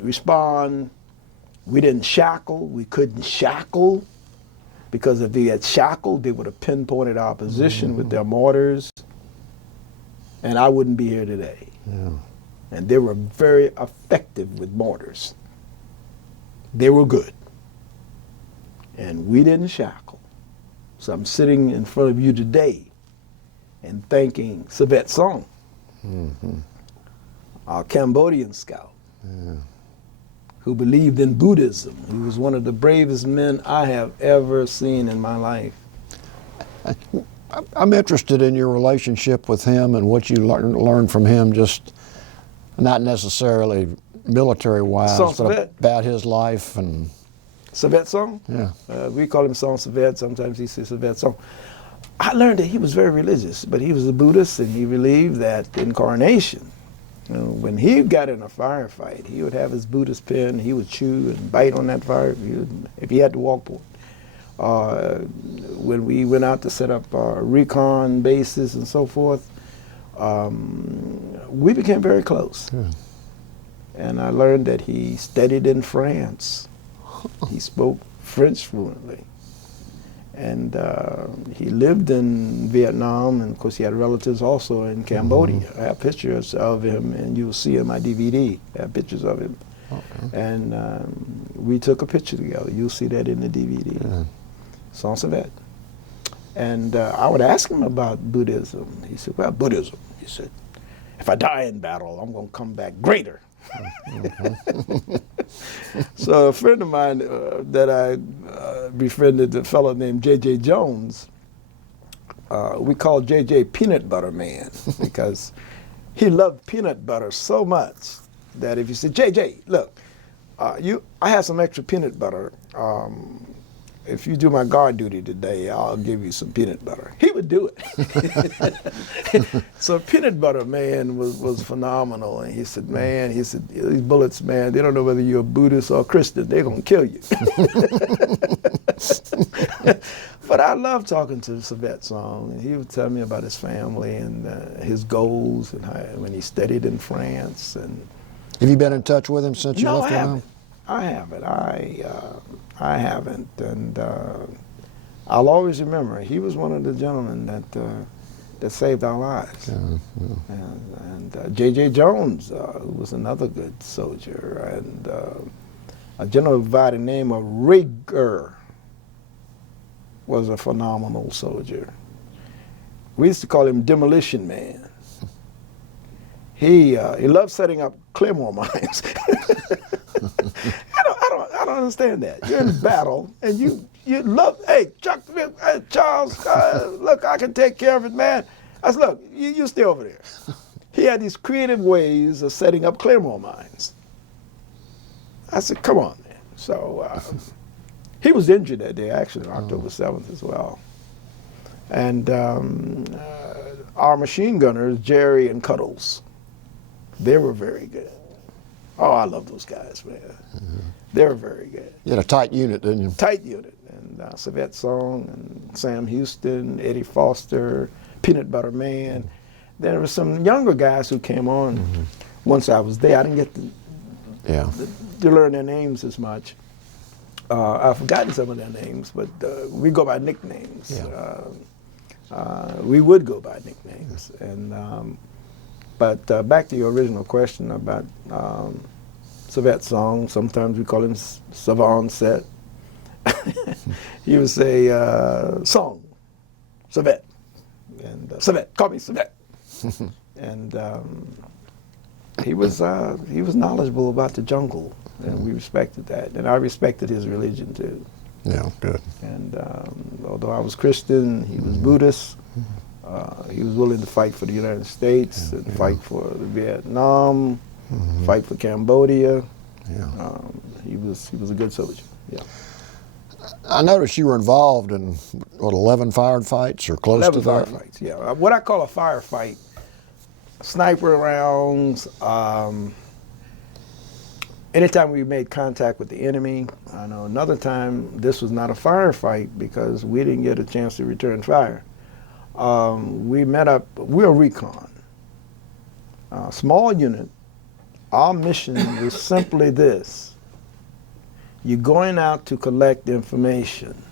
respond, we didn't shackle. We couldn't shackle, because if they had shackled, they would have pinpointed our position with their mortars, and I wouldn't be here today. Yeah. And they were very effective with mortars. They were good. And we didn't shackle. So I'm sitting in front of you today and thanking Savet Song, our Cambodian scout, who believed in Buddhism. He was one of the bravest men I have ever seen in my life. I'm interested in your relationship with him and what you learned from him, just not necessarily military-wise, but about his life and... Savet Song? Yeah. We call him Song Savet. Sometimes he says Savet Song. I learned that he was very religious, but he was a Buddhist, and he believed that incarnation. You know, when he got in a firefight, he would have his Buddhist pen. He would chew and bite on that fire if he had to walk for it. When we went out to set up recon bases and so forth, we became very close. Yeah. And I learned that he studied in France. He spoke French fluently. And he lived in Vietnam, and of course he had relatives also in Cambodia. I have pictures of him, and you'll see in my DVD, I have pictures of him. Okay. And we took a picture together. You'll see that in the DVD. Yeah. Song Savet. And I would ask him about Buddhism. He said, well, Buddhism, he said, if I die in battle, I'm going to come back greater. So a friend of mine that I befriended, a fellow named J.J. Jones, we called J.J. Peanut Butter Man because he loved peanut butter so much that if you said, J.J., look, I have some extra peanut butter. If you do my guard duty today, I'll give you some peanut butter. He would do it. So Peanut Butter Man was phenomenal. And he said, man, these bullets, man, they don't know whether you're a Buddhist or a Christian. They're going to kill you. But I love talking to Savet Song. And he would tell me about his family and his goals and when he studied in France. And have you been in touch with him since you left him? I haven't. I haven't, and I'll always remember he was one of the gentlemen that saved our lives. Yeah, yeah. And J.J. Jones, who was another good soldier, and a general by the name of Rigger was a phenomenal soldier. We used to call him Demolition Man. He loved setting up Claymore mines. I don't understand that. You're in battle, and you love, hey, Chuck, hey, Charles, look, I can take care of it, man. I said, look, you stay over there. He had these creative ways of setting up Claymore mines. I said, come on, man. So he was injured that day, actually, on October 7th as well. And our machine gunners, Jerry and Cuddles, they were very good. Oh, I love those guys, man. They were very good. You had a tight unit, didn't you? Tight unit. And Savet Song and Sam Houston, Eddie Foster, Peanut Butter Man. There were some younger guys who came on once I was there. I didn't get to learn their names as much. I've forgotten some of their names, but we go by nicknames. Yeah. We would go by nicknames. And but back to your original question about Savet Song, sometimes we call him Savon Set. He would say, Song, Savet, and Savet, call me Savet. And he was knowledgeable about the jungle, and we respected that, and I respected his religion too. Yeah, good. And although I was Christian, he was Buddhist. He was willing to fight for the United States and fight for the Vietnam, fight for Cambodia. Yeah. He was a good soldier. Yeah. I noticed you were involved in, what, 11 firefights or close 11 to that? firefights, yeah. What I call a firefight, sniper rounds, anytime we made contact with the enemy. I know another time this was not a firefight because we didn't get a chance to return fire. We met up, we're recon, small unit. Our mission was simply this: you're going out to collect information.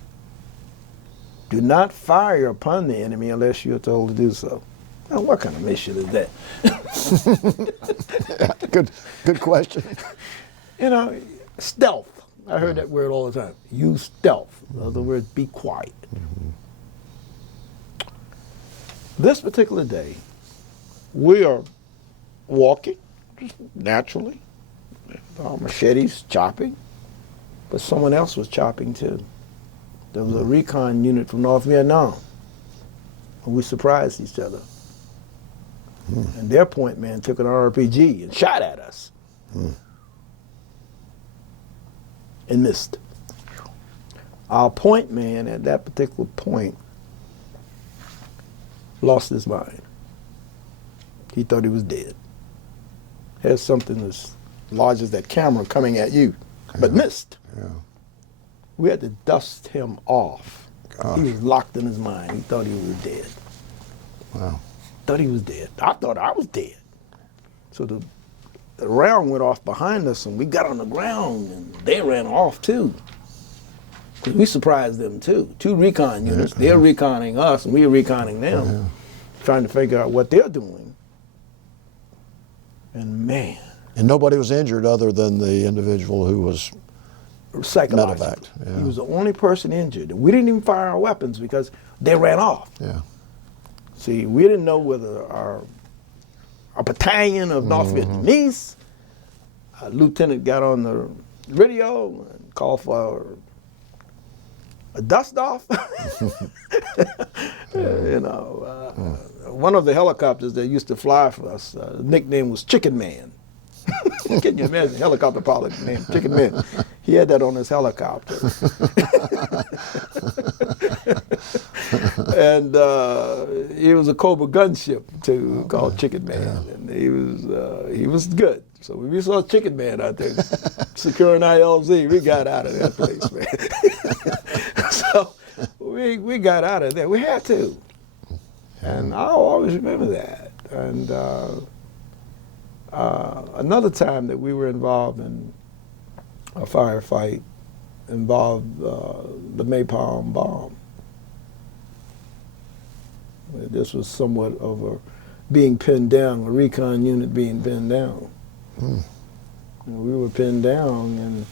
Do not fire upon the enemy unless you're told to do so. Now, what kind of mission is that? Yeah, good question. You know, stealth. I heard that word all the time. Use stealth. In other words, be quiet. This particular day, we are walking, just naturally, with our machetes chopping, but someone else was chopping too. There was a recon unit from North Vietnam, and we surprised each other. And their point man took an RPG and shot at us. And missed. Our point man at that particular point lost his mind. He thought he was dead. Had something as large as that camera coming at you, but missed. Yeah. We had to dust him off. Gosh. He was locked in his mind. He thought he was dead. Wow. Thought he was dead. I thought I was dead. So the round went off behind us, and we got on the ground, and they ran off too. 'Cause we surprised them too. 2 recon units. They're reconning us, and we're reconning them, trying to figure out what they're doing. And man, And nobody was injured other than the individual who was psychologically, medevaced. Yeah. he was the only person injured. We didn't even fire our weapons because they ran off. Yeah. See, we didn't know whether our battalion of North Vietnamese, a lieutenant got on the radio and called for a dust-off. You know, one of the helicopters that used to fly for us, the nickname was Chicken Man. Can you imagine a helicopter pilot named Chicken Man? He had that on his helicopter. And he was a Cobra gunship too, called Chicken Man, and he was good. So when we saw Chicken Man out there securing ILZ, we got out of that place, man. So we got out of there. We had to, and I'll always remember that. And another time that we were involved in a firefight involved the Napalm bomb. This was somewhat of a being pinned down, a recon unit being pinned down. And we were pinned down, and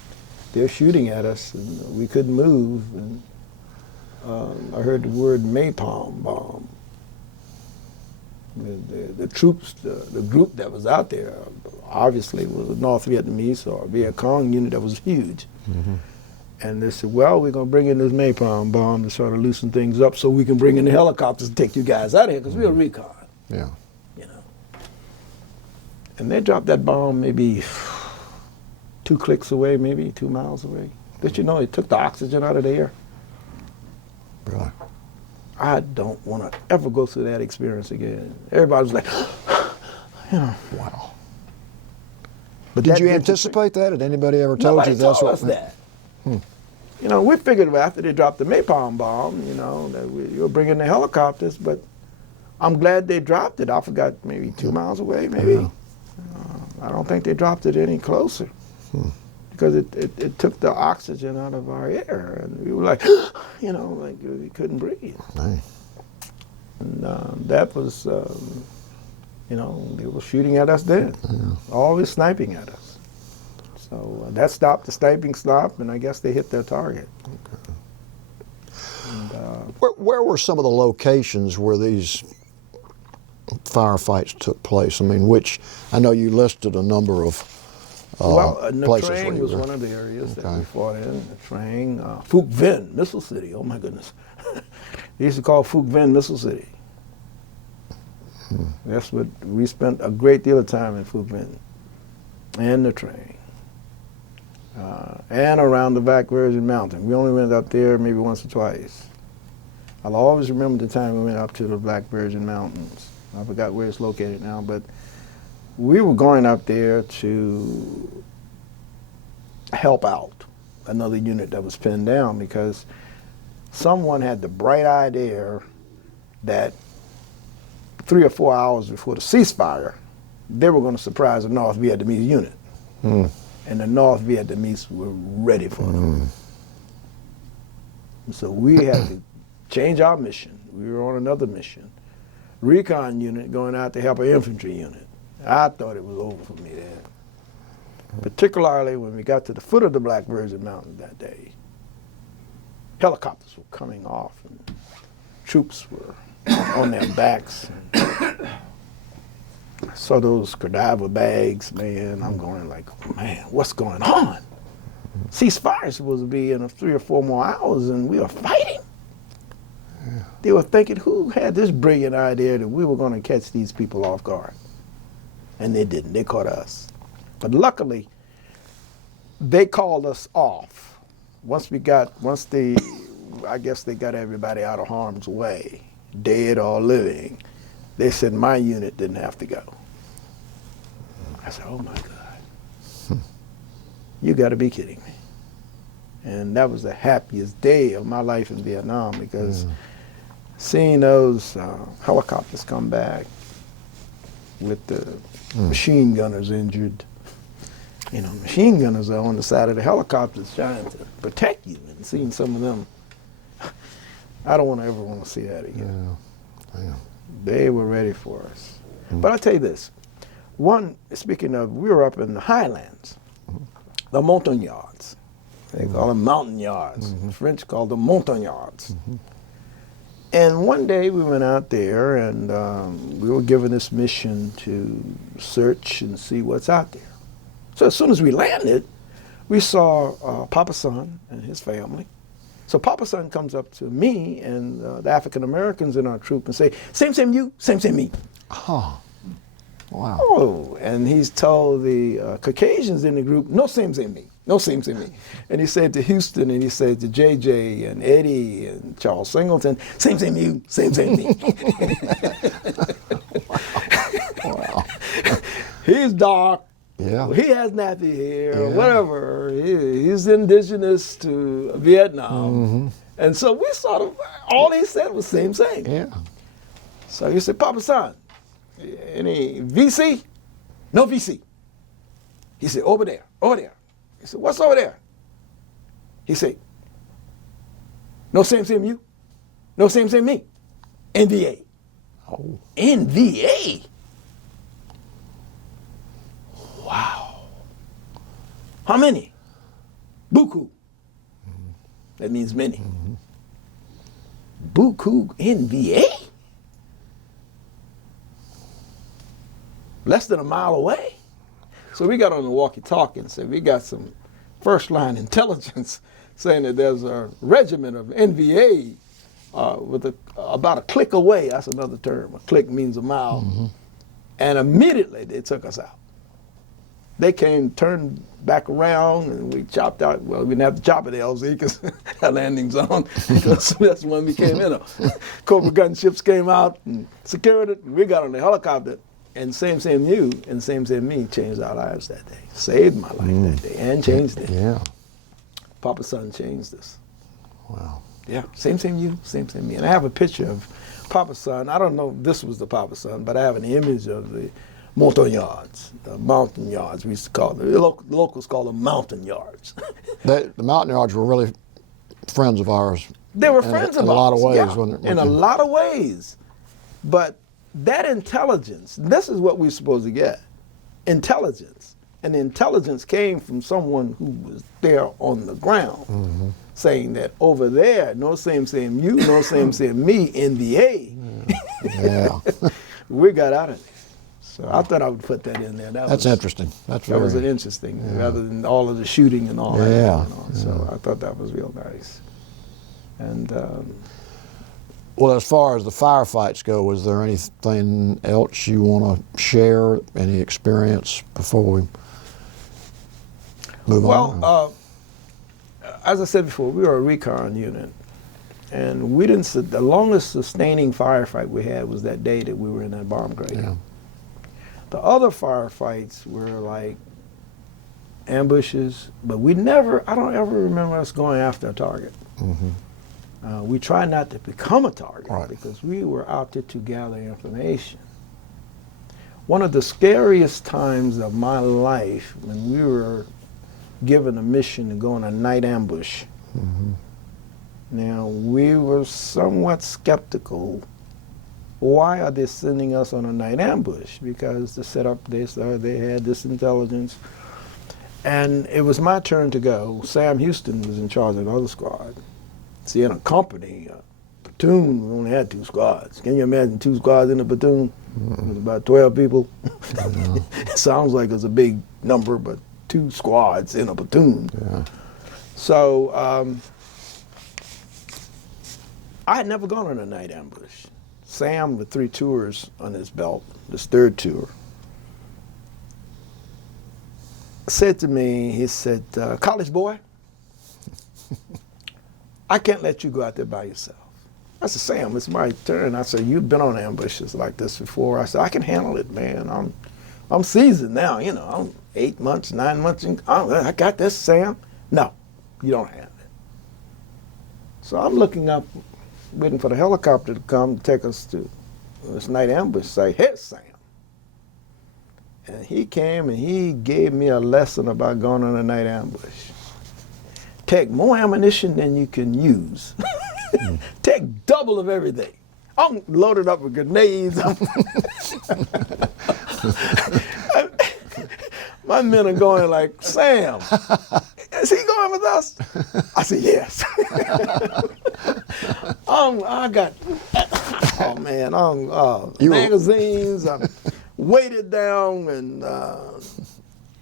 they're shooting at us, and we couldn't move. And I heard the word Napalm bomb. The troops, the group that was out there, obviously was a North Vietnamese or a Viet Cong unit that was huge. And they said, well, we're going to bring in this napalm bomb to sort of loosen things up so we can bring in the helicopters and take you guys out of here, because we're a recon. Yeah. You know. And they dropped that bomb maybe 2 clicks away, maybe 2 miles away. Did you know it took the oxygen out of the air? Really? I don't want to ever go through that experience again. Everybody was like, you know. Wow. But Did that you gives anticipate that? Had anybody ever told Nobody you that's told what? us that. You know, we figured after they dropped the napalm bomb, you know, that you were bringing the helicopters, but I'm glad they dropped it. I forgot, maybe 2 miles away, maybe. I don't think they dropped it any closer because it took the oxygen out of our air, and we were like, you know, like we couldn't breathe. Right. And that was, you know, they were shooting at us then, always sniping at us. So that stopped, the sniping stopped, and I guess they hit their target. And, Where were some of the locations where these firefights took place? I mean, I know you listed a number of places where Trang you was were. one of the areas that Okay. we fought in. Trang, Phuc Vinh, Missile City. Oh my goodness. They used to call Phuc Vinh Missile City. That's what we spent a great deal of time in Phuc Vinh and the Trang. And around the Black Virgin Mountain. We only went up there maybe once or twice. I'll always remember the time we went up to the Black Virgin Mountains. I forgot where it's located now, but we were going up there to help out another unit that was pinned down because someone had the bright idea that 3 or 4 hours before the ceasefire, they were going to surprise the North Vietnamese unit. And the North Vietnamese were ready for them. So we had to change our mission. We were on another mission. Recon unit going out to help an infantry unit. I thought it was over for me then. Particularly when we got to the foot of the Black Virgin Mountain that day. Helicopters were coming off and troops were on their backs. I saw those cadaver bags, man. I'm going like, man, what's going on? Ceasefire is supposed to be in 3 or 4 more hours, and we are fighting. Yeah. They were thinking, who had this brilliant idea that we were going to catch these people off guard? And they didn't. They caught us. But luckily, they called us off. I guess they got everybody out of harm's way, dead or living. They said my unit didn't have to go. I said, oh my God. You got to be kidding me. And that was the happiest day of my life in Vietnam because seeing those helicopters come back with the machine gunners injured. You know, machine gunners are on the side of the helicopters trying to protect you, and seeing some of them, I don't ever want to see that again. Yeah. They were ready for us. But I'll tell you this. Speaking of, we were up in the highlands, the Montagnards. They call them mountain yards. The French call them Montagnards. And one day we went out there and we were given this mission to search and see what's out there. So as soon as we landed, we saw Papa Son and his family. So Papa Son comes up to me and the African Americans in our troop and say, same you, same me. Oh, wow. Oh, and he's told the Caucasians in the group, no same me, no same me. And he said to Houston and he said to JJ and Eddie and Charles Singleton, same you, same me. Wow. He's dark. Yeah. He has nappy hair, whatever. He's indigenous to Vietnam. And so we sort of, all he said was same. Yeah. So he said, Papa Son, any VC? No VC. He said, over there. He said, what's over there? He said, no same you, no same me. NVA. Oh. NVA? Wow. How many? Buku. That means many. Buku NVA? Less than a mile away? So we got on the walkie-talkie and said, we got some first-line intelligence saying that there's a regiment of NVA about a click away. That's another term. A click means a mile. And immediately they took us out. They came, turned back around, and we chopped out. Well, we didn't have to chop at LZ because our landing zone. That's when we came in. Cobra gunships came out and secured it. We got on the helicopter, and same you and same me changed our lives that day. Saved my life that day and changed it. Yeah. Papa Son changed us. Wow. Yeah, same you, same me. And I have a picture of Papa Son. I don't know if this was the Papa Son, but I have an image of the Montagnards, the mountain yards, we used to call them. The locals call them mountain yards. The Montagnards were really friends of ours. They were friends of ours. In a lot of ways, yeah, wasn't it? In a lot of ways. But that intelligence, this is what we're supposed to get. Intelligence. And the intelligence came from someone who was there on the ground, saying that over there, no same you, no same me in the A. Yeah. We got out of there. So I thought I would put that in there. That's interesting. That was an interesting, rather than all of the shooting and all that. Yeah. So I thought that was real nice. And well, as far as the firefights go, was there anything else you want to share? Any experience before we move on? Well, as I said before, we were a recon unit, and we didn't. The longest sustaining firefight we had was that day that we were in that bomb grade. Yeah. The other firefights were like ambushes, but we never. I don't ever remember us going after a target. We tried not to become a target because we were out there to gather information. One of the scariest times of my life when we were given a mission to go on a night ambush. Now, we were somewhat skeptical. Why are they sending us on a night ambush? Because to set up this, they had this intelligence. And it was my turn to go. Sam Houston was in charge of the other squad. See, in a company, a platoon, we only had 2 squads. Can you imagine 2 squads in a platoon? It was about 12 people. It sounds like it's a big number, but 2 squads in a platoon. Yeah. So I had never gone on a night ambush. Sam, with 3 tours on his belt, this 3rd tour, said to me, he said, college boy, I can't let you go out there by yourself. I said, Sam, it's my turn. I said, you've been on ambushes like this before. I said, I can handle it, man. I'm seasoned now, you know. I'm 8 months, 9 months. I got this, Sam. No, you don't have it. So I'm looking up, waiting for the helicopter to come to take us to this night ambush. Say, here's Sam. And he came and he gave me a lesson about going on a night ambush. Take more ammunition than you can use. Take double of everything. I'm loaded up with grenades. My men are going like, Sam, is he going with us? I said, yes. I got, oh man, magazines, I'm weighted down, and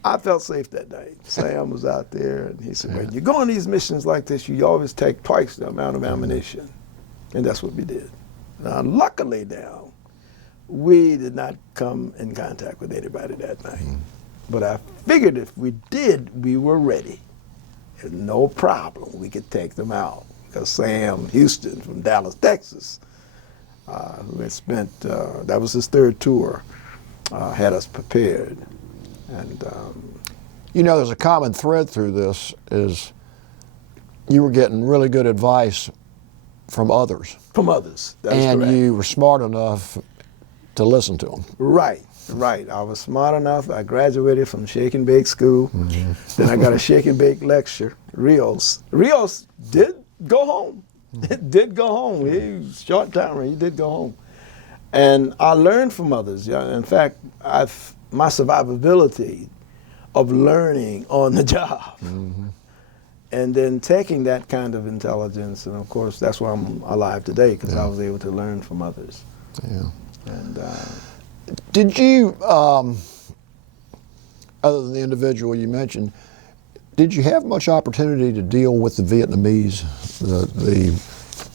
I felt safe that night. Sam was out there, and he said, when you go on these missions like this, you always take twice the amount of ammunition. And that's what we did. Now, luckily now, we did not come in contact with anybody that night. But I figured if we did, we were ready. There's no problem. We could take them out. Because Sam Houston from Dallas, Texas, who had spent, that was his 3rd tour, had us prepared. And you know, there's a common thread through this is you were getting really good advice from others. From others, that's and correct. you were smart enough to listen to them. Right. I was smart enough. I graduated from Shake and Bake School. Then I got a Shake and Bake lecture. Rios did go home. Did go home. He was a short timer. He did go home. And I learned from others. In fact, my survivability of learning on the job. And then taking that kind of intelligence, and of course, that's why I'm alive today, because I was able to learn from others. Yeah. And did you, other than the individual you mentioned, did you have much opportunity to deal with the Vietnamese, the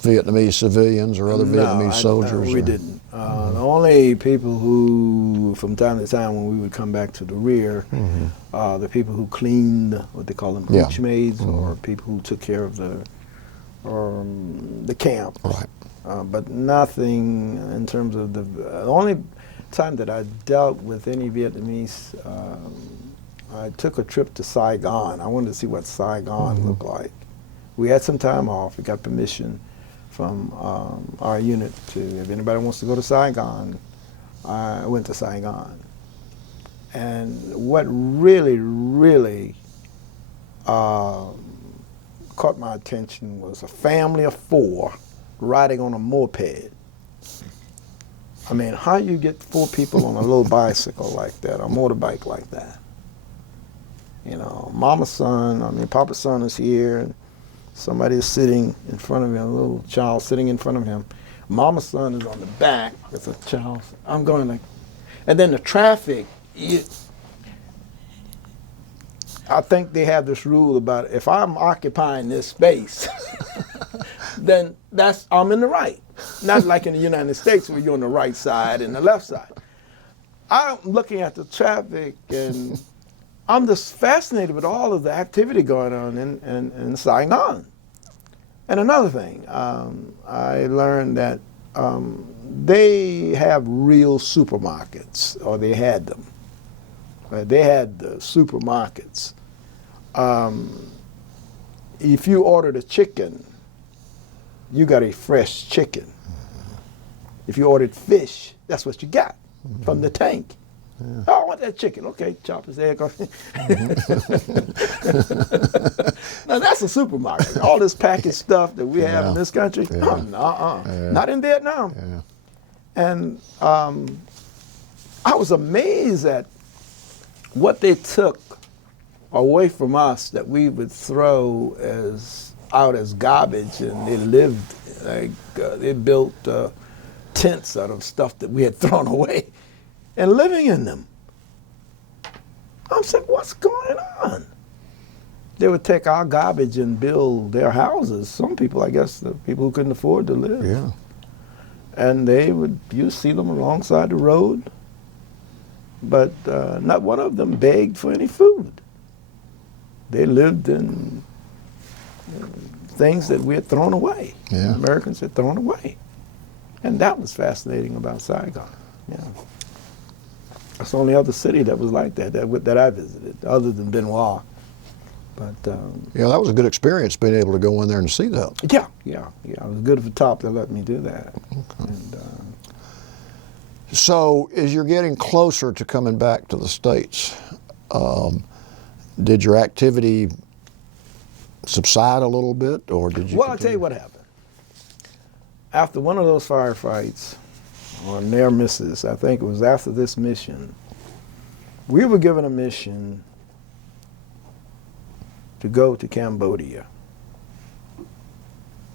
Vietnamese civilians or other Vietnamese soldiers? We didn't. The only people who, from time to time, when we would come back to the rear, the people who cleaned, what they call them, hooch maids, or people who took care of the camp. Right. But nothing in terms of the only time that I dealt with any Vietnamese, I took a trip to Saigon. I wanted to see what Saigon looked like. We had some time off. We got permission from our unit to, if anybody wants to go to Saigon, I went to Saigon. And what really, really caught my attention was a family of 4 riding on a moped. I mean, how you get 4 people on a little bicycle like that, a motorbike like that? You know, Mama's son, Papa's son is here, and somebody is sitting in front of him, a little child sitting in front of him. Mama's son is on the back with a child. I'm going like, and then the traffic, I think they have this rule about if I'm occupying this space, then I'm in the right. Not like in the United States where you're on the right side and the left side. I'm looking at the traffic and I'm just fascinated with all of the activity going on in Saigon. And another thing, I learned that they have real supermarkets, or they had them. They had the supermarkets. If you ordered a chicken, you got a fresh chicken. If you ordered fish, that's what you got from the tank. Yeah. Oh, I want that chicken. Okay, chop his egg off. Now that's a supermarket. All this packaged stuff that we have in this country, not in Vietnam. Yeah. And I was amazed at what they took away from us that we would throw out as garbage, and they lived like they built tents out of stuff that we had thrown away and living in them. I'm saying, what's going on? They would take our garbage and build their houses. Some people, I guess, the people who couldn't afford to live. Yeah. And you see them alongside the road, but not one of them begged for any food. They lived in things that we had thrown away. Yeah. Americans had thrown away. And that was fascinating about Saigon. Yeah. That's the only other city that was like that I visited, other than Benoit. But yeah, that was a good experience being able to go in there and see that. Yeah. It was good of the top that let me do that. Okay. And, so, as you're getting closer to coming back to the States, did your activity subside a little bit, or did you? Well, I'll tell you what happened. After one of those firefights, or near misses, I think it was after this mission, we were given a mission to go to Cambodia.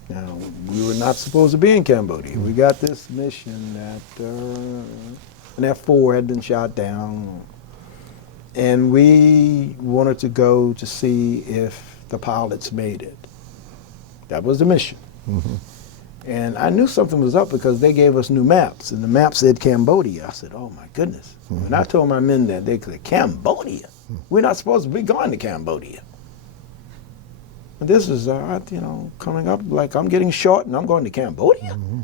Now, we were not supposed to be in Cambodia. We got this mission that an F-4 had been shot down, and we wanted to go to see if the pilots made it. That was the mission. Mm-hmm. And I knew something was up because they gave us new maps, and the map said Cambodia. I said, oh my goodness. Mm-hmm. And I told my men that, they said, Cambodia? We're not supposed to be going to Cambodia. And this is, coming up like I'm getting short and I'm going to Cambodia? Mm-hmm.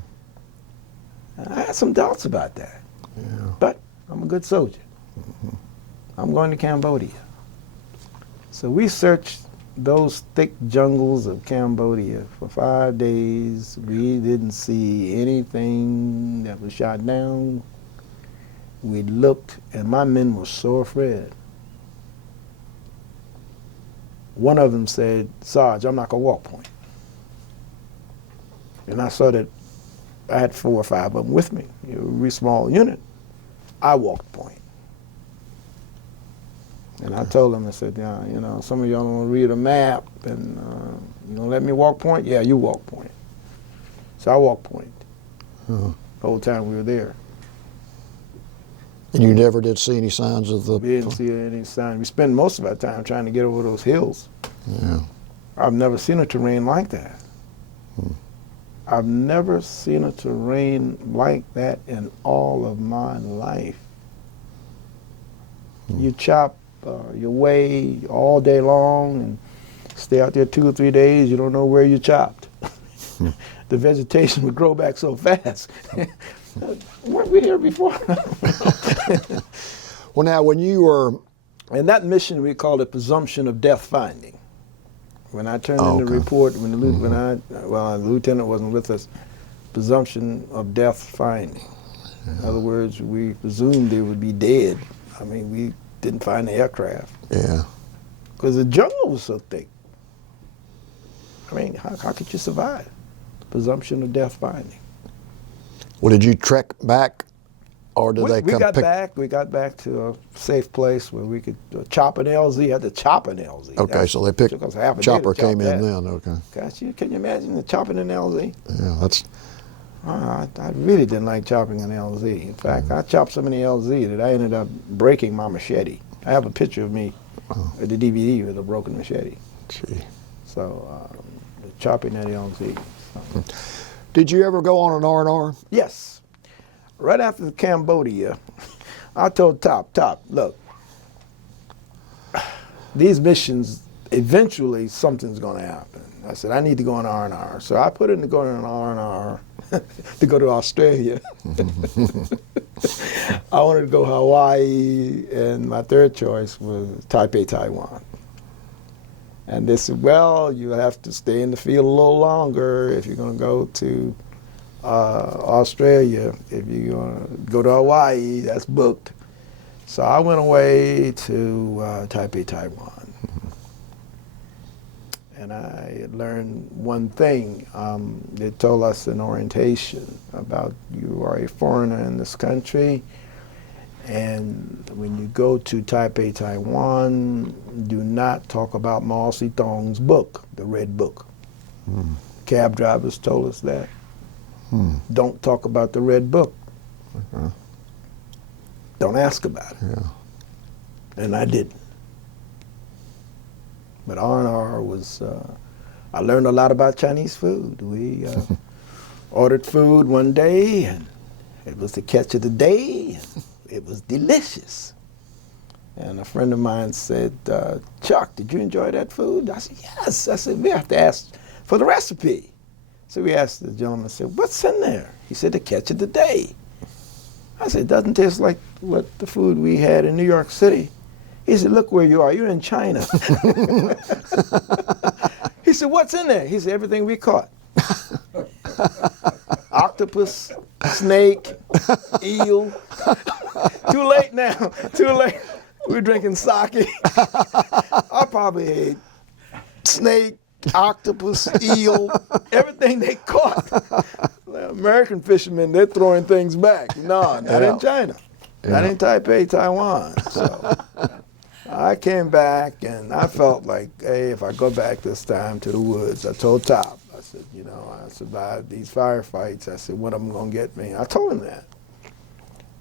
And I had some doubts about that. Yeah. But I'm a good soldier. Mm-hmm. I'm going to Cambodia. So we searched those thick jungles of Cambodia for 5 days. We didn't see anything that was shot down. We looked, and my men were so afraid. One of them said, Sarge, I'm not going to walk point. And I saw that I had 4 or 5 of them with me. It was a really small unit. I walked point. And I told them, I said, some of y'all don't read a map, and you gonna let me walk point? Yeah, you walk point. So I walked point the whole time we were there. And you never did see any signs of the... We didn't see any signs. We spent most of our time trying to get over those hills. Yeah. I've never seen a terrain like that. I've never seen a terrain like that in all of my life. You chop your way all day long and stay out there 2 or 3 days. You don't know where you chopped. The vegetation would grow back so fast. Weren't we here before? Well, now, when you were... In that mission, we called it presumption of death finding. When I turned in the report, when the lieutenant wasn't with us, presumption of death finding. Yeah. In other words, we presumed they would be dead. I mean, we didn't find the aircraft. Yeah. Because the jungle was so thick. I mean, how could you survive? Presumption of death finding. Well, did you trek back Or did they We come got pick? back. We got back to a safe place where we could chop an LZ. Had to chop an LZ. Okay, so they picked. Took us half a day to Chopper chop came that. in then. Okay. Gosh, can you imagine the chopping an LZ? Yeah, that's. I really didn't like chopping an LZ. In fact, I chopped so many LZ that I ended up breaking my machete. I have a picture of me at the DVD with a broken machete. Gee. So chopping that LZ. So. Did you ever go on an R&R? Yes. Right after Cambodia, I told Top, look, these missions, eventually something's going to happen. I said, I need to go on R&R. So I put in to go on an R&R to go to Australia. I wanted to go Hawaii, and my third choice was Taipei, Taiwan. And they said, well, you have to stay in the field a little longer if you're going to go to Australia. If you're going to go to Hawaii, that's booked. So I went away to Taipei, Taiwan. And I learned one thing. They told us in orientation about you are a foreigner in this country, and when you go to Taipei, Taiwan, do not talk about Mao Zedong's book, the Red Book. Cab drivers told us that. Don't talk about the Red Book. Don't ask about it. Yeah. And I didn't. But R&R was, I learned a lot about Chinese food. We ordered food one day, and it was the catch of the day. It was delicious. And a friend of mine said, Chuck, did you enjoy that food? I said, yes. I said, we have to ask for the recipe. So we asked the gentleman, said, what's in there? He said, the catch of the day. I said, it doesn't taste like what the food we had in New York City. He said, look where you are. You're in China. He said, what's in there? He said, everything we caught. Octopus, snake, eel. Too late now. Too late. We're drinking sake. I probably ate snake, octopus, eel, everything they caught. The American fishermen, they're throwing things back. No, not in China. Not in Taipei, Taiwan. So I came back, and I felt like, hey, if I go back this time to the woods, I told Top, I said, you know, I survived these firefights. I said, one of them going to get me. I told him that.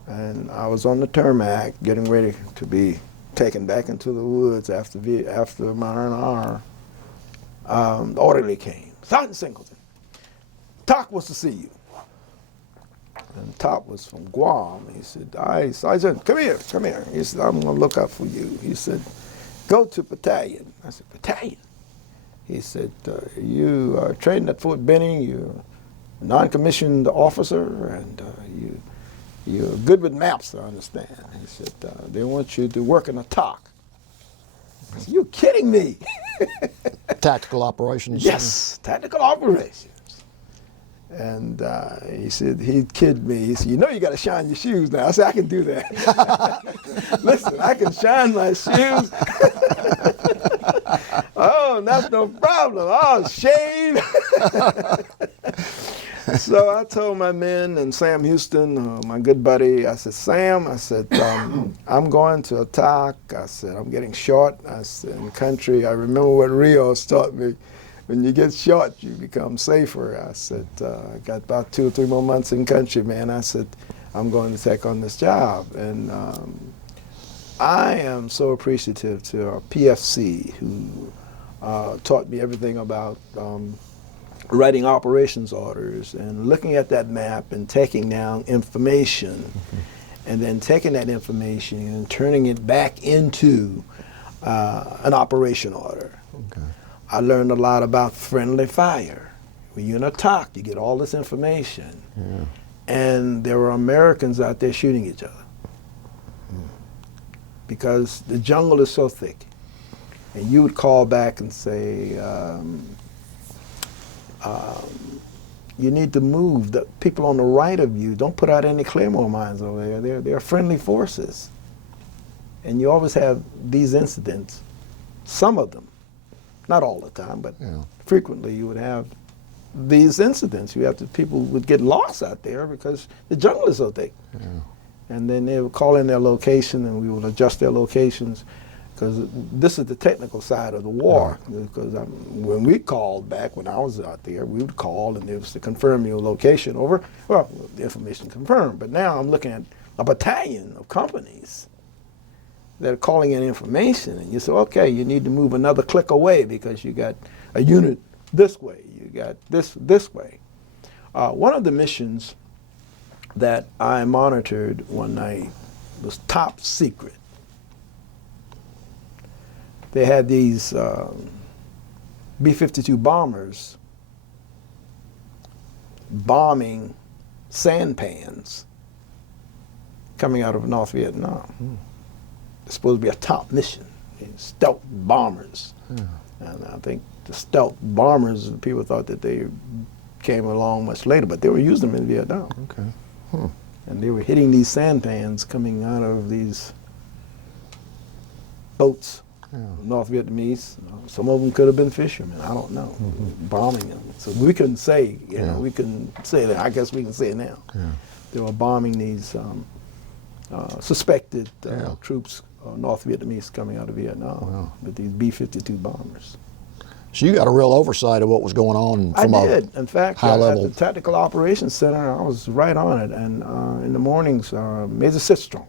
And I was on the tarmac, getting ready to be taken back into the woods after my R&R. The orderly came, Sergeant Singleton. Top wants to see you. And Top was from Guam. He said, "Aye, Sergeant, come here. He said, I'm going to look up for you. He said, go to battalion. I said, battalion? He said, you are trained at Fort Benning. You're a non-commissioned officer, and you're good with maps, I understand. He said, they want you to work in a TOC. I said, you're kidding me. Tactical operations? Yes, tactical operations. And he said, he'd kid me. He said, you know you got to shine your shoes now. I said, I can do that. Listen, I can shine my shoes. Oh, that's no problem. I'll shave. So I told my men and Sam Houston, my good buddy, I said, Sam, I said, I'm going to a TOC. I said, I'm getting short. I said, in the country, I remember what Rios taught me. When you get short, you become safer. I said, I got about 2 or 3 more months in country, man. I said, I'm going to take on this job. And I am so appreciative to our PFC, who taught me everything about writing operations orders and looking at that map and taking down information, and then taking that information and turning it back into an operation order. Okay. I learned a lot about friendly fire. When you're in a TOC, you get all this information. Yeah. And there were Americans out there shooting each other. Because the jungle is so thick. And you would call back and say, you need to move. The people on the right of you, don't put out any Claymore mines over there. They're friendly forces. And you always have these incidents, some of them, not all the time, but frequently you would have these incidents. You have to, people would get lost out there because the jungle is so thick. Yeah. and then they would call in their location, and we would adjust their locations, because this is the technical side of the war. Because when we called back, when I was out there, we would call, and it was to confirm your location over. Well, the information confirmed, but now I'm looking at a battalion of companies that are calling in information, and you say, okay, you need to move another click away because you got a unit this way, you got this way. One of the missions that I monitored one night was top secret. They had these B-52 bombers bombing sampans coming out of North Vietnam. It's supposed to be a top mission, stealth bombers. And I think the stealth bombers, people thought that they came along much later, but they were using them in Vietnam. Okay. And they were hitting these sampans coming out of these boats, North Vietnamese. Some of them could have been fishermen, I don't know, bombing them. So we couldn't say, you know, we couldn't say that. I guess we can say it now. They were bombing these suspected troops, North Vietnamese coming out of Vietnam with these B-52 bombers. So you got a real oversight of what was going on from I did. In fact, high level. at the Tactical Operations Center, I was right on it. And in the mornings, Major Sitstrong,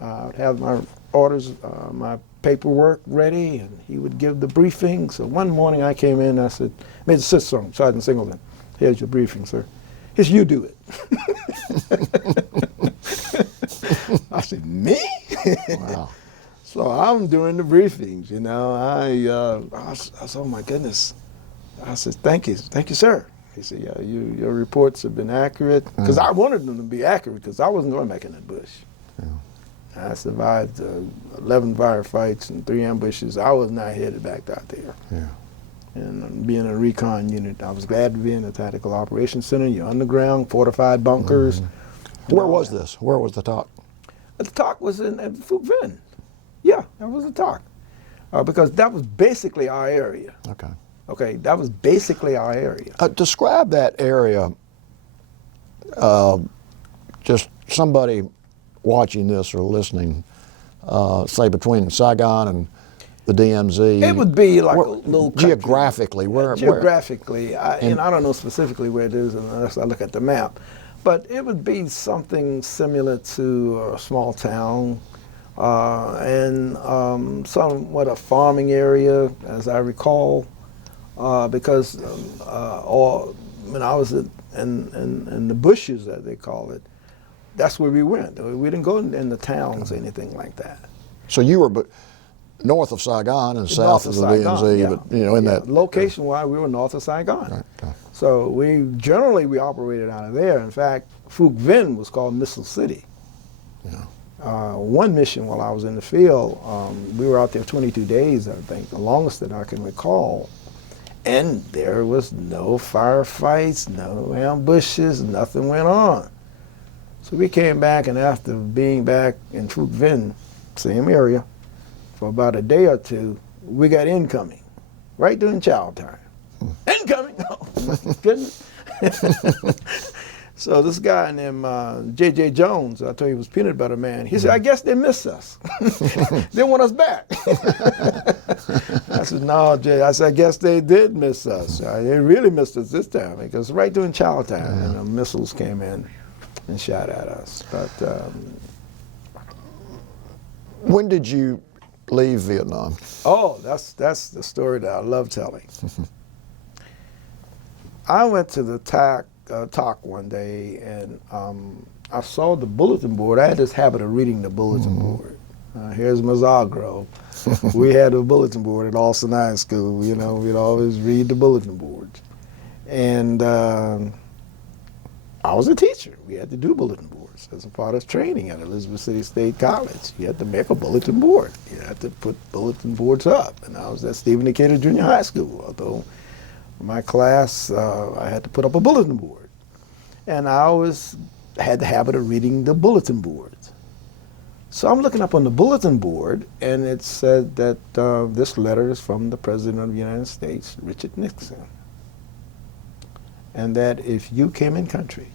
I'd have my orders, my paperwork ready, and he would give the briefing. So one morning I came in and I said, Major Sitstrong, Sergeant Singleton, here's your briefing, sir. He said, you do it. I said, me? Wow. So I'm doing the briefings, you know. I said, oh my goodness. I said, thank you, sir. He said, yeah, your reports have been accurate. Because I wanted them to be accurate, because I wasn't going back in that bush. I survived 11 firefights and 3 ambushes. I was not headed back out there. And being a recon unit, I was glad to be in the Tactical Operations Center. You're underground, fortified bunkers. Where was this? Where was the talk? The talk was at Phuc Vinh. Yeah, that was the talk. Because that was basically our area. Okay, that was basically our area. Describe that area, just somebody watching this or listening, say between Saigon and the DMZ. It would be like a little country. Geographically, where? Geographically, I don't know specifically where it is unless I look at the map, but it would be something similar to a small town and somewhat a farming area, as I recall, because when I was in the bushes, as they call it, that's where we went. We didn't go in the towns or anything like that. So you were north of Saigon and south of the DMZ, but you know, in that location-wise, we were north of Saigon. So we operated out of there. In fact, Phuc Vinh was called Missile City. One mission while I was in the field, we were out there 22 days, I think, the longest that I can recall. And there was no firefights, no ambushes, nothing went on. So we came back, and after being back in Phuc Vinh, same area, for about a day or two, we got incoming, right during chow time. Incoming! Oh, my goodness. So this guy named J.J. Jones, I told you he was peanut butter man, he said, I guess they missed us. They want us back. I said, no, Jay. I said, I guess they did miss us. They really missed us this time, because right during chow time, and the missiles came in and shot at us. But when did you leave Vietnam? Oh, that's the story that I love telling. I went to the talk one day, and I saw the bulletin board. I had this habit of reading the bulletin board. Here's Mazar Grove. We had a bulletin board at Alston High School. You know, we'd always read the bulletin boards. And I was a teacher. We had to do bulletin boards as a part of training at Elizabeth City State College. You had to make a bulletin board. You had to put bulletin boards up. And I was at Stephen Decatur Junior High School, although my class, I had to put up a bulletin board. And I always had the habit of reading the bulletin boards. So I'm looking up on the bulletin board, and it said that this letter is from the President of the United States, Richard Nixon, and that if you came in country,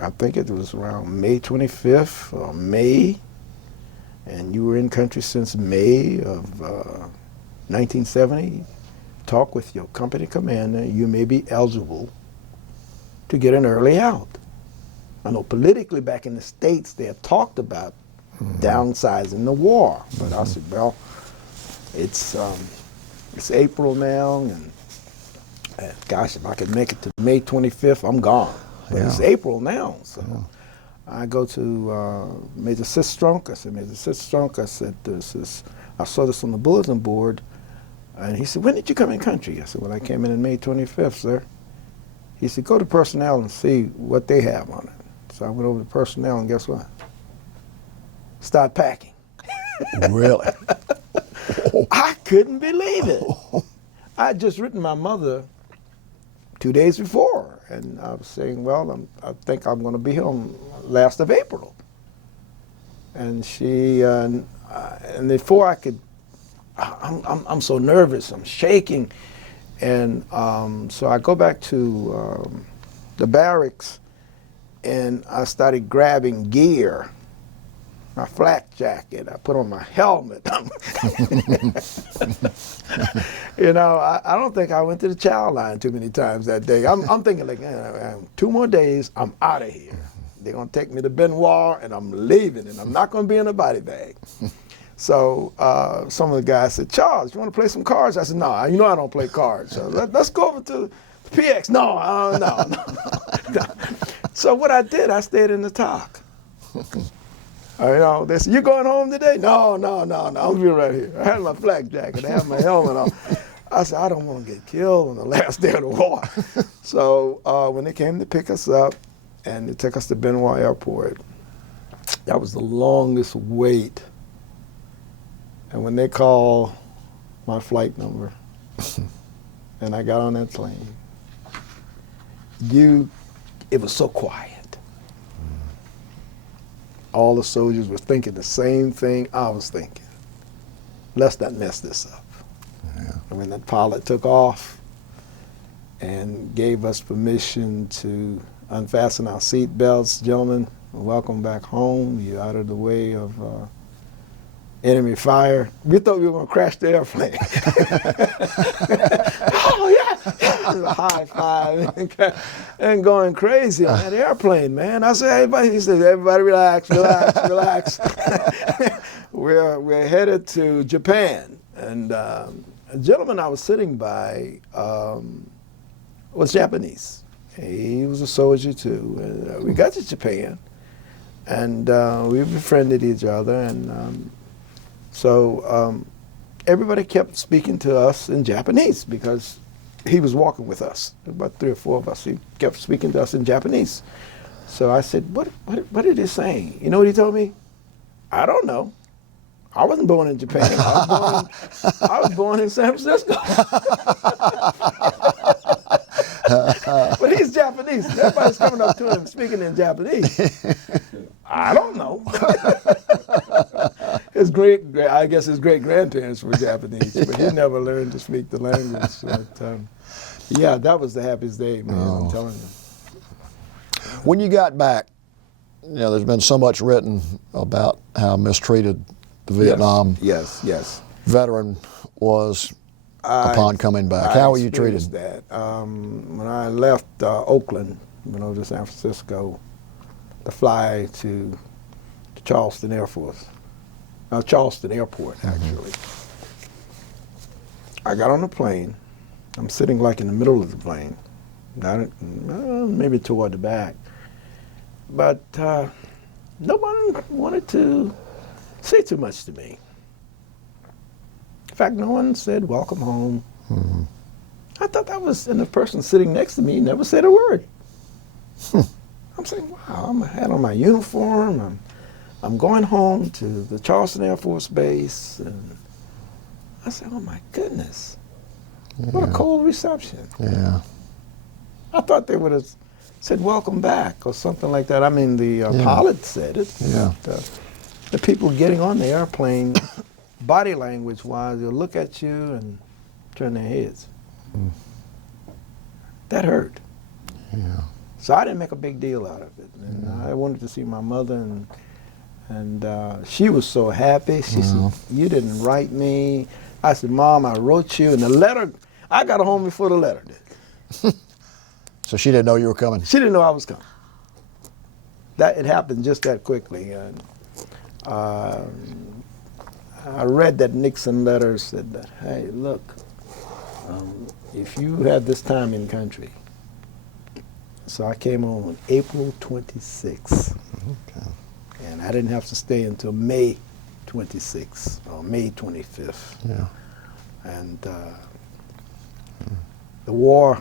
I think it was around May 25th or May, and you were in country since May of 1970. Talk with your company commander. You may be eligible to get an early out. I know politically back in the States they had talked about downsizing the war, but I said, well, it's April now, and gosh, if I could make it to May 25th, I'm gone. But it's April now, so I go to Major Sistrunk. I said, Major Sistrunk, I said, I saw this on the bulletin board, and he said, when did you come in country? I said, well, I came in May 25th, sir. He said, go to personnel and see what they have on it. So I went over to personnel, and guess what? Start packing. Really? I couldn't believe it. I had just written my mother 2 days before, and I was saying, well, I think I'm going to be here on last of April. And she, and before I could, I'm so nervous, I'm shaking. And so I go back to the barracks, and I started grabbing gear. My flak jacket, I put on my helmet. You know, I don't think I went to the chow line too many times that day. I'm thinking like, 2 more days, I'm out of here. They're gonna take me to Benoit, and I'm leaving, and I'm not gonna be in a body bag. So some of the guys said, Charles, you wanna play some cards? I said, no, you know I don't play cards. So let's go over to the PX. No. So what I did, I stayed in the talk. You know, they said, you going home today? No, I'll be right here. I had my flak jacket, I had my helmet on. I said, I don't want to get killed on the last day of the war. So when they came to pick us up, and they took us to Benoit Airport, that was the longest wait. And when they called my flight number, and I got on that plane, it was so quiet. All the soldiers were thinking the same thing I was thinking. Let's not mess this up. Yeah. And when that pilot took off and gave us permission to unfasten our seat belts, gentlemen, welcome back home. You're out of the way of enemy fire. We thought we were going to crash the airplane. Oh, yeah. High five and going crazy on that airplane, man. I said, everybody, he said, everybody relax. We're headed to Japan. And a gentleman I was sitting by was Japanese. He was a soldier too. And, we got to Japan, and we befriended each other. And so everybody kept speaking to us in Japanese because he was walking with us, about 3 or 4 of us. He kept speaking to us in Japanese. So I said, what are they saying? You know what he told me? I don't know. I wasn't born in Japan. I was born in San Francisco. But he's Japanese. Everybody's coming up to him speaking in Japanese. I don't know. I guess his great-grandparents were Japanese, but he never learned to speak the language. But, yeah, that was the happiest day, man, I'm telling you. When you got back, you know, there's been so much written about how mistreated the Vietnam veteran was upon coming back. How were you treated? That. When I left Oakland, went over to San Francisco to fly to Charleston Air Force. Charleston Airport, actually. I got on the plane. I'm sitting like in the middle of the plane, maybe toward the back. But nobody wanted to say too much to me. In fact, no one said, welcome home. Mm-hmm. I thought that was, and the person sitting next to me never said a word. I'm saying, wow, I had on my uniform. I'm going home to the Charleston Air Force Base. And I said, oh my goodness. Yeah. What a cold reception. Yeah. I thought they would have said, welcome back, or something like that. I mean, the pilot said it. Yeah. But, the people getting on the airplane, body language-wise, they'll look at you and turn their heads. Mm. That hurt. Yeah. So I didn't make a big deal out of it. And I wanted to see my mother, and she was so happy. She said, "You didn't write me." I said, "Mom, I wrote you." And the letter, I got home before the letter did. So she didn't know you were coming? She didn't know I was coming. It happened just that quickly. And I read that Nixon letter, said that, "Hey, look, if you had this time in country." So I came on April 26th. Okay. And I didn't have to stay until May 26th or May 25th. Yeah. And the war,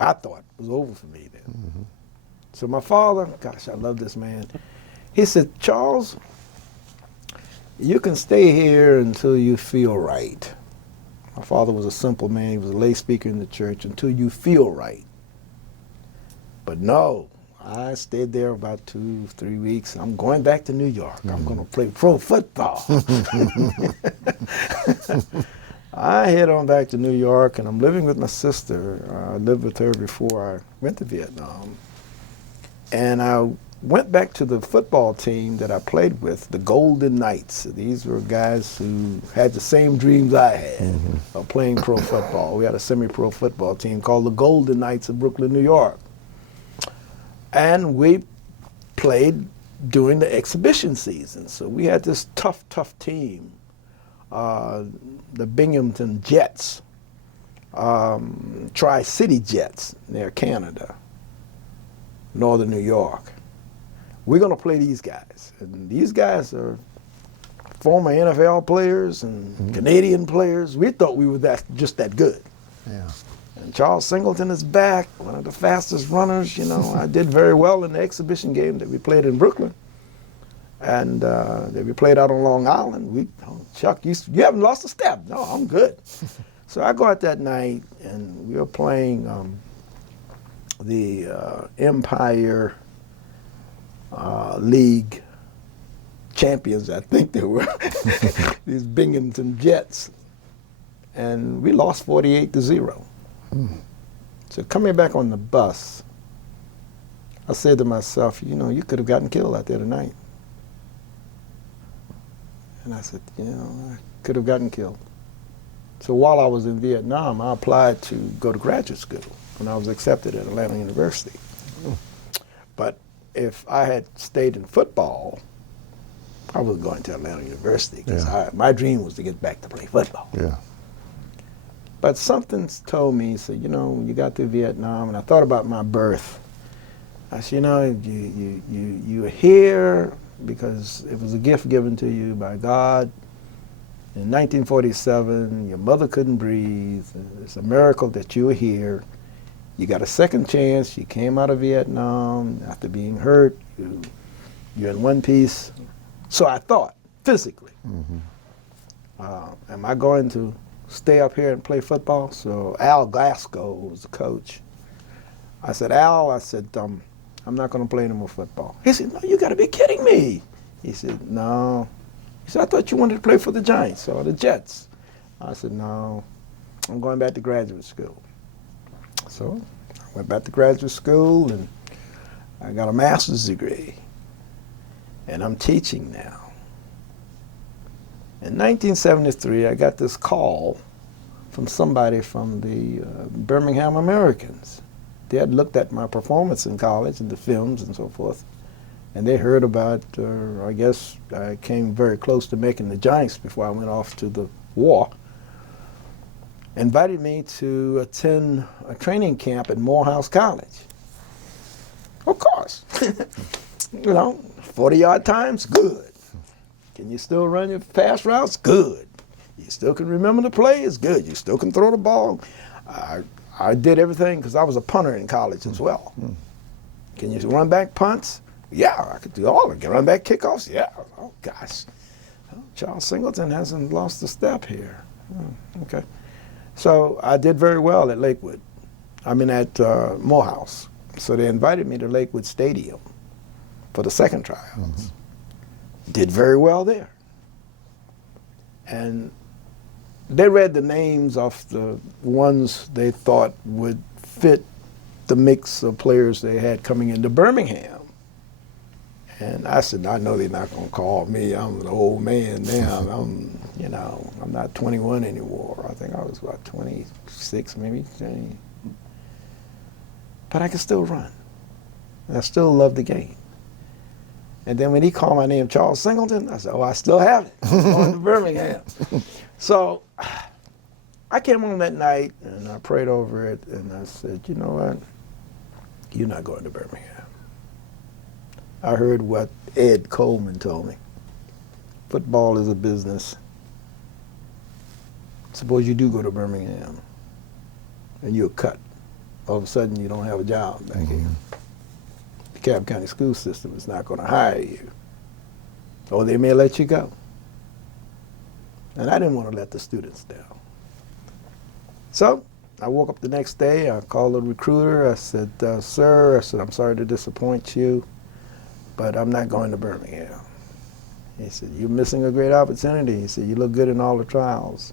I thought, was over for me then. So my father, gosh, I love this man. He said, "Charles, you can stay here until you feel right." My father was a simple man. He was a lay speaker in the church. "Until you feel right." But no, I stayed there about 2-3 weeks. I'm going back to New York. I'm going to play pro football. I head on back to New York, and I'm living with my sister. I lived with her before I went to Vietnam. And I went back to the football team that I played with, the Golden Knights. These were guys who had the same dreams I had of playing pro football. We had a semi-pro football team called the Golden Knights of Brooklyn, New York. And we played during the exhibition season. So we had this tough team, the Binghamton Jets, Tri-City Jets near Canada, Northern New York. We're going to play these guys. And these guys are former NFL players and Canadian players. We thought we were just that good. Yeah. And Charles Singleton is back, one of the fastest runners. You know, I did very well in the exhibition game that we played in Brooklyn, and that we played out on Long Island. Chuck, you haven't lost a step. No, I'm good. So I go out that night, and we were playing the Empire League champions, I think they were, these Binghamton Jets, and we lost 48-0. So coming back on the bus, I said to myself, you know, you could have gotten killed out there tonight. And I said, you know, I could have gotten killed. So while I was in Vietnam, I applied to go to graduate school, and I was accepted at Atlanta University. But if I had stayed in football, I was going to Atlanta University, because my dream was to get back to play football. Yeah. But something told me, said, you know, when you got to Vietnam, and I thought about my birth. I said, you know, you're here because it was a gift given to you by God. In 1947, your mother couldn't breathe. It's a miracle that you were here. You got a second chance. You came out of Vietnam after being hurt. You're in one piece. So I thought, physically, am I going to stay up here and play football? So Al Glasgow was the coach. I said, Al, I'm not going to play any more football. He said, no, you got to be kidding me. He said, no. He said, I thought you wanted to play for the Giants or the Jets. I said, no, I'm going back to graduate school. So I went back to graduate school, and I got a master's degree, and I'm teaching now. In 1973, I got this call from somebody from the Birmingham Americans. They had looked at my performance in college and the films and so forth, and they heard about, I guess I came very close to making the Giants before I went off to the war, invited me to attend a training camp at Morehouse College. Of course. You know, 40-yard times, good. Can you still run your fast routes? Good. You still can remember the plays? Good. You still can throw the ball? I did everything because I was a punter in college as well. Can you run back punts? Yeah, I could do all of it. Can you run back kickoffs? Yeah. Oh, gosh. Oh, Charles Singleton hasn't lost a step here. Oh, okay. So I did very well at Lakewood. At Morehouse. So they invited me to Lakewood Stadium for the second tryouts. Did very well there. And they read the names of the ones they thought would fit the mix of players they had coming into Birmingham. And I said, I know they're not going to call me. I'm an old man now. I'm not 21 anymore. I think I was about 26, maybe 20. But I can still run. And I still love the game. And then when he called my name, Charles Singleton, I said, oh, I still have it. I'm going to Birmingham. So I came home that night and I prayed over it and I said, you know what? You're not going to Birmingham. I heard what Ed Coleman told me. Football is a business. Suppose you do go to Birmingham and you're cut. All of a sudden you don't have a job back here. The Cobb County school system is not going to hire you. Or they may let you go. And I didn't want to let the students down. So I woke up the next day, I called the recruiter, I said, sir, I'm sorry to disappoint you, but I'm not going to Birmingham. He said, you're missing a great opportunity. He said, you look good in all the trials.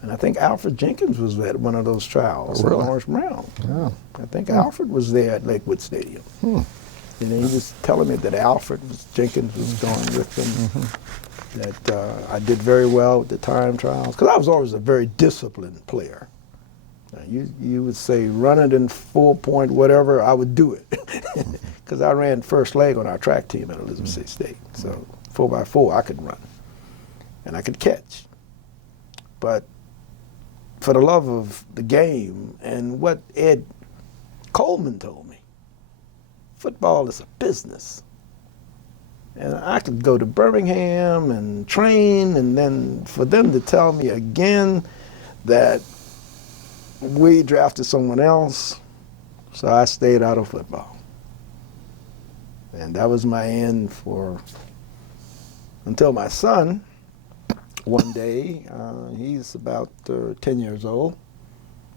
And I think Alfred Jenkins was at one of those trials. Oh, really? Lawrence Brown. Yeah. I think Alfred was there at Lakewood Stadium. You know, he was telling me that Jenkins was going with them, that I did very well with the time trials, because I was always a very disciplined player. Now, you would say run it in 4 point whatever, I would do it, because I ran first leg on our track team at Elizabeth City State. So 4x4 I could run, and I could catch. But for the love of the game and what Ed Coleman told me, football is a business. And I could go to Birmingham and train, and then for them to tell me again that we drafted someone else, so I stayed out of football. And that was my end until my son, one day, he's about 10 years old,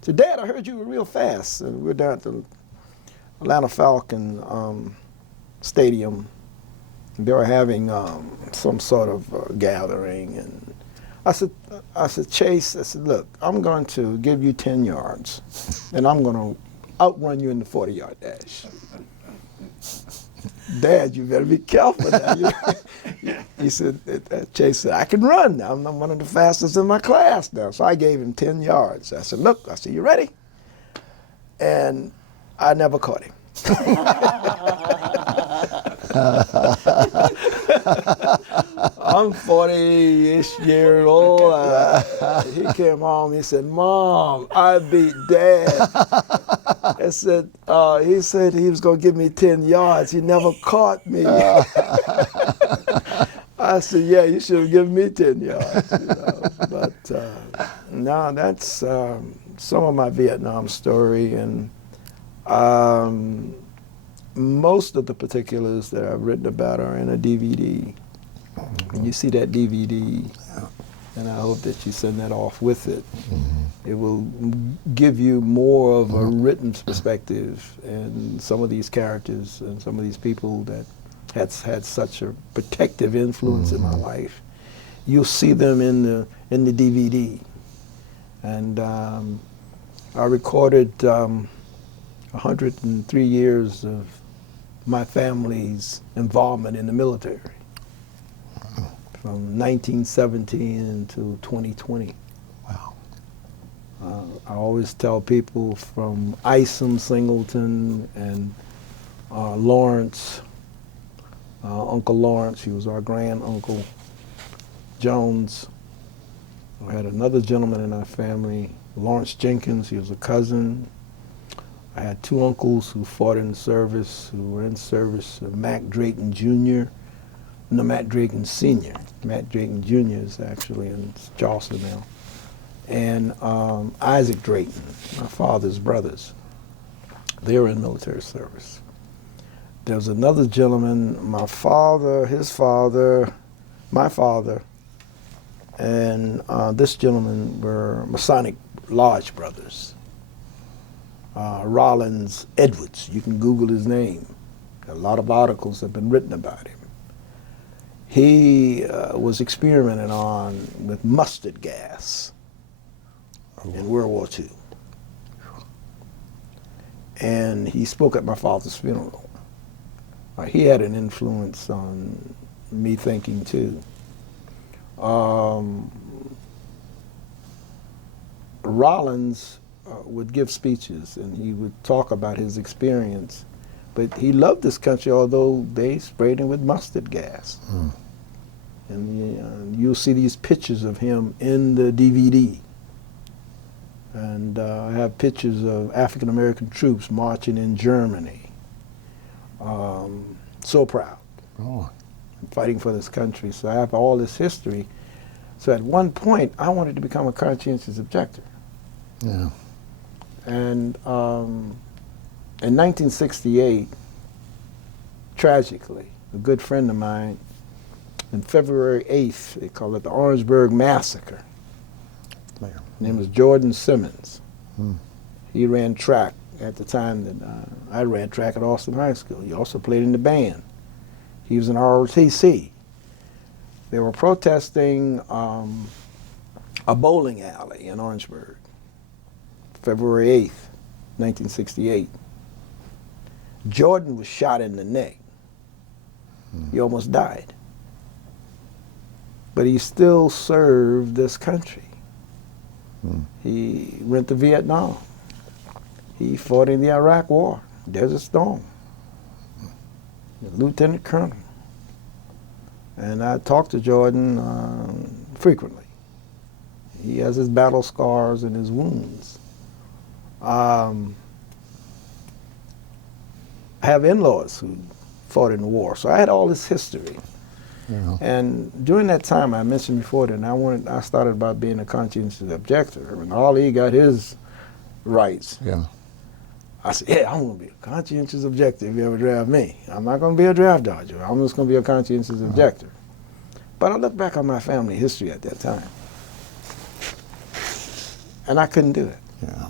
said, Dad, I heard you were real fast. And we're down at the Atlanta Falcon Stadium. They were having some sort of gathering, and I said, Chase, I said, look, I'm going to give you 10 yards, and I'm going to outrun you in the 40-yard dash. Dad, you better be careful now. He said, Chase said, I can run now. I'm one of the fastest in my class now. So I gave him 10 yards. I said, look, I said, you ready? And I never caught him. I'm 40-ish years old. He came home, he said, Mom, I beat Dad. I said, he said he was going to give me 10 yards. He never caught me. I said, yeah, you should have given me 10 yards. You know? But no, that's some of my Vietnam story. And most of the particulars that I've written about are in a DVD. And you see that DVD, and I hope that you send that off with it. It will give you more of a written perspective and some of these characters and some of these people that had such a protective influence in my life. You'll see them in the DVD. And I recorded 103 years of my family's involvement in the military. From 1917 to 2020. Wow. I always tell people from Isom Singleton and Lawrence, Uncle Lawrence, he was our grand uncle, Jones. I had another gentleman in our family, Lawrence Jenkins, he was a cousin. I had two uncles who fought in the service, who were in service, Mac Drayton Jr., no, Matt Drayton Sr. Matt Drayton Jr. is actually in Charleston now. And Isaac Drayton, my father's brothers. They were in military service. There was another gentleman, my father, his father, my father, and this gentleman were Masonic Lodge brothers. Rollins Edwards, you can Google his name. A lot of articles have been written about him. He was experimented on with mustard gas in World War II. and he spoke at my father's funeral. He had an influence on me thinking too. Rollins would give speeches, and he would talk about his experience. But he loved this country, although they sprayed him with mustard gas. And you'll see these pictures of him in the DVD. And I have pictures of African American troops marching in Germany. So proud. Oh. Fighting for this country. So I have all this history. So at one point, I wanted to become a conscientious objector. Yeah. And in 1968, tragically, a good friend of mine, on February 8th, they call it the Orangeburg Massacre. Yeah. His name was Jordan Simmons. He ran track at the time that I ran track at Austin High School. He also played in the band. He was in ROTC. They were protesting a bowling alley in Orangeburg, February 8th, 1968. Jordan was shot in the neck. He almost died. But he still served this country. He went to Vietnam. He fought in the Iraq War, Desert Storm, Lieutenant Colonel. And I talk to Jordan frequently. He has his battle scars and his wounds. I have in-laws who fought in the war, so I had all this history. Yeah. And during that time, I mentioned before that I started about being a conscientious objector. I mean, Ali got his rights. Yeah. I said, yeah, I'm going to be a conscientious objector if you ever draft me. I'm not going to be a draft dodger. I'm just going to be a conscientious objector. But I look back on my family history at that time, and I couldn't do it. Yeah.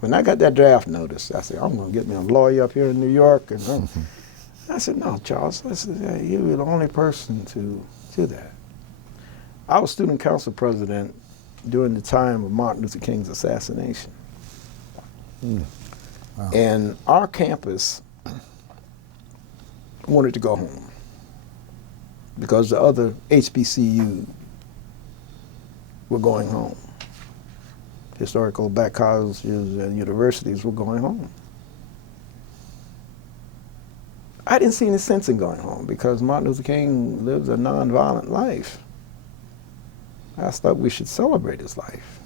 When I got that draft notice, I said, I'm going to get me a lawyer up here in New York. And I said, no, Charles, you're the only person to do that. I was student council president during the time of Martin Luther King's assassination. Wow. And our campus wanted to go home because the other HBCU were going home. Historical black colleges and universities were going home. I didn't see any sense in going home because Martin Luther King lived a nonviolent life. I thought we should celebrate his life.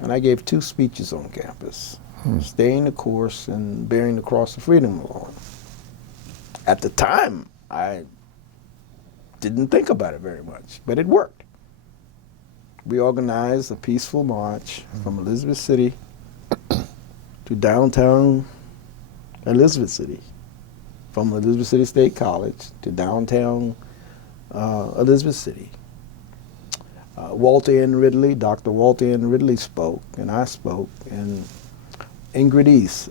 And I gave 2 speeches on campus, staying the course and bearing the cross of freedom along. At the time, I didn't think about it very much, but it worked. We organized a peaceful march from Elizabeth City to downtown Elizabeth City, from Elizabeth City State College to downtown Elizabeth City. Walter N. Ridley, Dr. Walter N. Ridley spoke, and I spoke, and Ingrid East,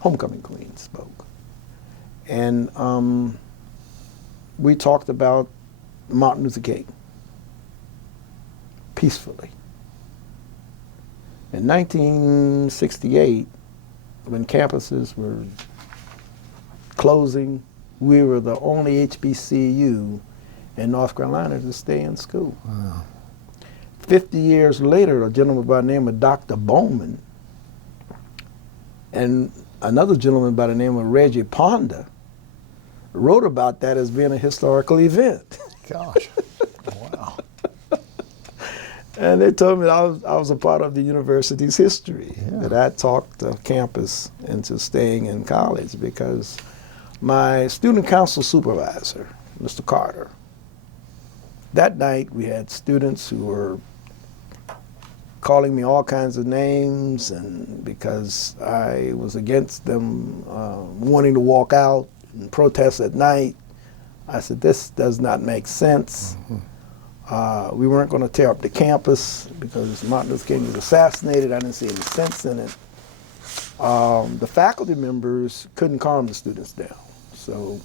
homecoming queen, spoke. And we talked about Martin Luther King peacefully. In 1968, when campuses were closing, we were the only HBCU in North Carolina to stay in school. Wow. 50 years later, a gentleman by the name of Dr. Bowman and another gentleman by the name of Reggie Ponda wrote about that as being a historical event. Gosh. Wow. And they told me I was a part of the university's history, Yeah. that I talked the campus into staying in college because my student council supervisor, Mr. Carter, that night we had students who were calling me all kinds of names, and because I was against them wanting to walk out and protest at night, I said, this does not make sense. We weren't going to tear up the campus because Martin Luther King was assassinated. I didn't see any sense in it. The faculty members couldn't calm the students down. So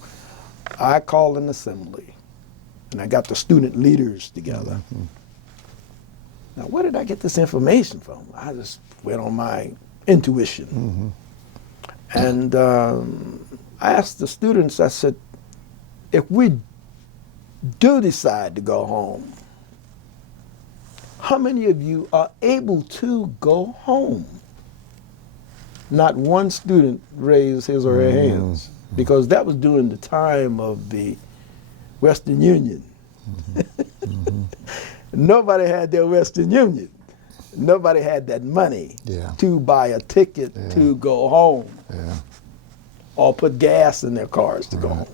I called an assembly, and I got the student leaders together. Now, where did I get this information from? I just went on my intuition. And I asked the students, I said, if we do decide to go home, how many of you are able to go home? Not one student raised his or her hands, because that was during the time of the Western Union. Nobody had their Western Union. Nobody had that money to buy a ticket to go home or put gas in their cars to go home.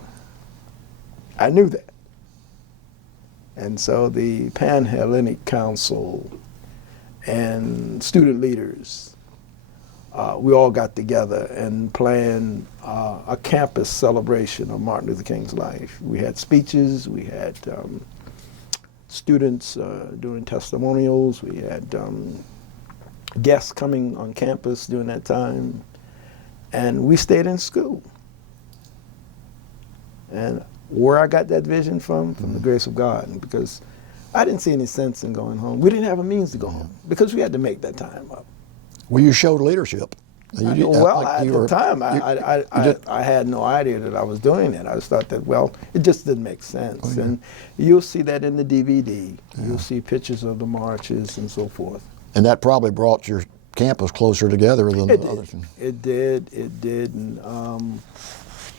I knew that. And so the Pan-Hellenic Council and student leaders, we all got together and planned a campus celebration of Martin Luther King's life. We had speeches, we had students doing testimonials, we had guests coming on campus during that time, and we stayed in school. And where I got that vision from the grace of God, because I didn't see any sense in going home. We didn't have a means to go home because we had to make that time up. Well, you showed leadership. At the time, I had no idea that I was doing that. I just thought that, well, it just didn't make sense. And you'll see that in the DVD. You'll see pictures of the marches and so forth. And that probably brought your campus closer together than the others. It did. And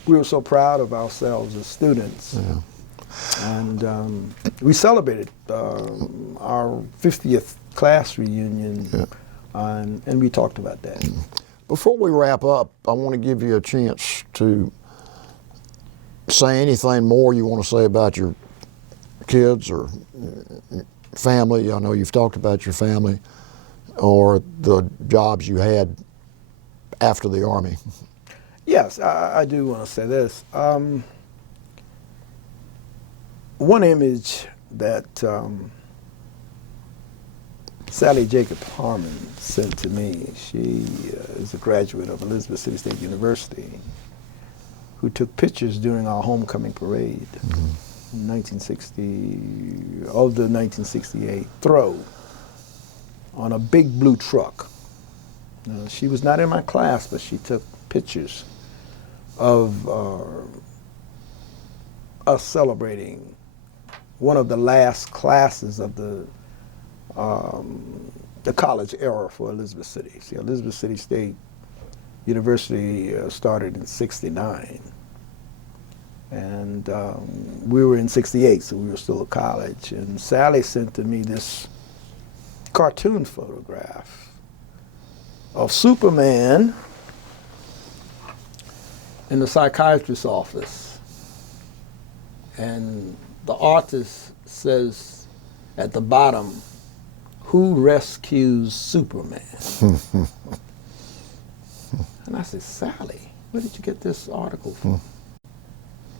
we were so proud of ourselves as students. And we celebrated our 50th class reunion, and we talked about that. Before we wrap up, I want to give you a chance to say anything more you want to say about your kids or family. I know you've talked about your family, or the jobs you had after the Army. Yes, I do want to say this. One image that Sally Jacob Harmon sent to me, she is a graduate of Elizabeth City State University, who took pictures during our homecoming parade in 1960, of the 1968 throw on a big blue truck. She was not in my class, but she took pictures of us celebrating one of the last classes of the college era for Elizabeth City. See, Elizabeth City State University started in '69, and we were in '68, so we were still at college. And Sally sent to me this cartoon photograph of Superman in the psychiatrist's office, and the artist says at the bottom, "Who rescues Superman?" And I said, "Sally, where did you get this article from?"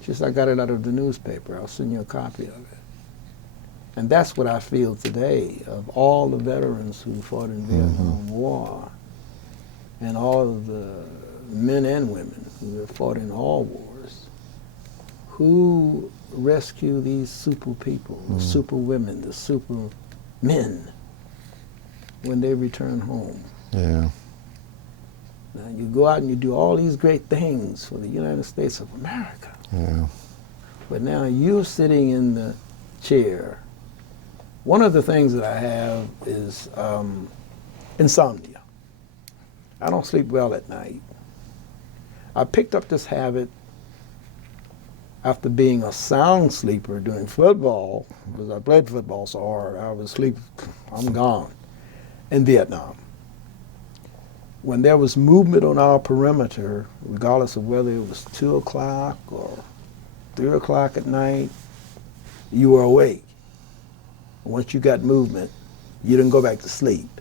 She said, "I got it out of the newspaper. I'll send you a copy of it." And that's what I feel today of all the veterans who fought in the Vietnam War, and all of the men and women who have fought in all wars. Who rescue these super people, the super women, the super men, when they return home? Yeah. Now you go out and you do all these great things for the United States of America. Yeah. But now you're sitting in the chair. One of the things that I have is insomnia. I don't sleep well at night. I picked up this habit after being a sound sleeper during football, because I played football so hard, I would sleep, I'm gone, in Vietnam. When there was movement on our perimeter, regardless of whether it was 2 o'clock or 3 o'clock at night, you were awake. Once you got movement, you didn't go back to sleep.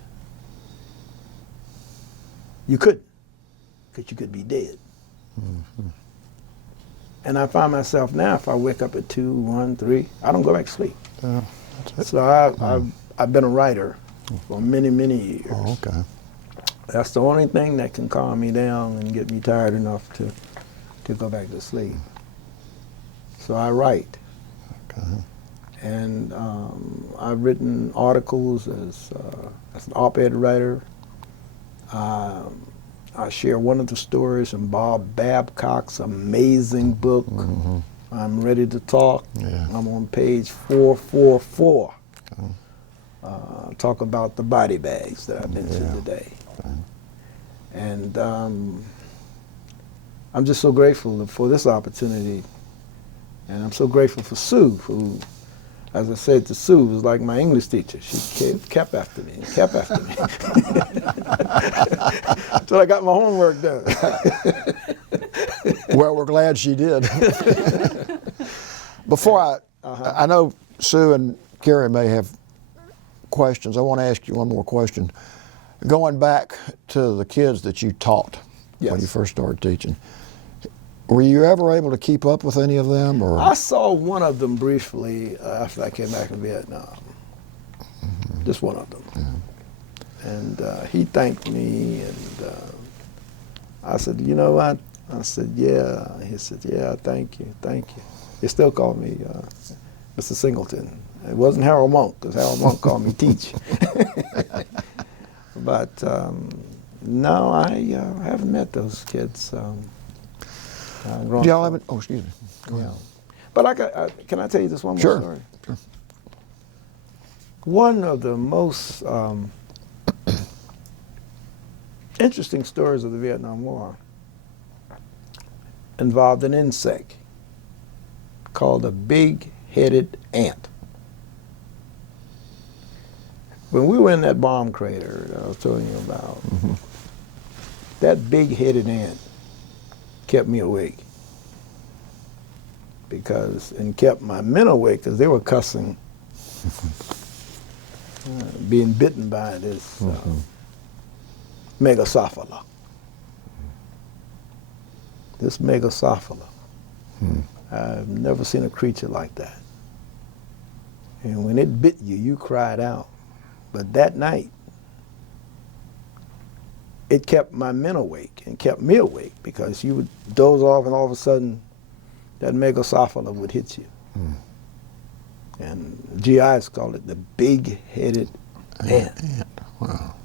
You couldn't, because you could be dead. And I find myself now, if I wake up at 2, 1, 3, I don't go back to sleep. So I've been a writer for many, many years. Oh, okay. That's the only thing that can calm me down and get me tired enough to go back to sleep. So I write. Okay. And I've written articles as an op-ed writer. I share one of the stories from Bob Babcock's amazing book, I'm Ready to Talk. Yeah. I'm on page 444. Talk about the body bags that I mentioned today. And I'm just so grateful for this opportunity. And I'm so grateful for Sue, who, as I said to Sue, was like my English teacher. She kept after me, kept after me. Until I got my homework done. Well, we're glad she did. Before I know Sue and Carrie may have questions. I want to ask you one more question. Going back to the kids that you taught when you first started teaching, were you ever able to keep up with any of them? Or? I saw one of them briefly after I came back from Vietnam. Just one of them. And he thanked me, and I said, you know what? I said, yeah. He said, yeah, thank you, thank you. He still called me Mr. Singleton. It wasn't Harold Monk, because Harold Monk called me Teach. But no, I haven't met those kids. Do y'all have it? Oh, excuse me. Go ahead. But can I tell you this one more story? Sure. One of the most interesting stories of the Vietnam War involved an insect called a big-headed ant. When we were in that bomb crater that I was telling you about, that big-headed ant kept me awake and kept my men awake because they were cussing, being bitten by this Megacephala. This Megacephala. I've never seen a creature like that. And when it bit you, you cried out. But that night, it kept my men awake and kept me awake because you would doze off and all of a sudden that Megacephala would hit you. And GIs call it the big-headed ant. Wow.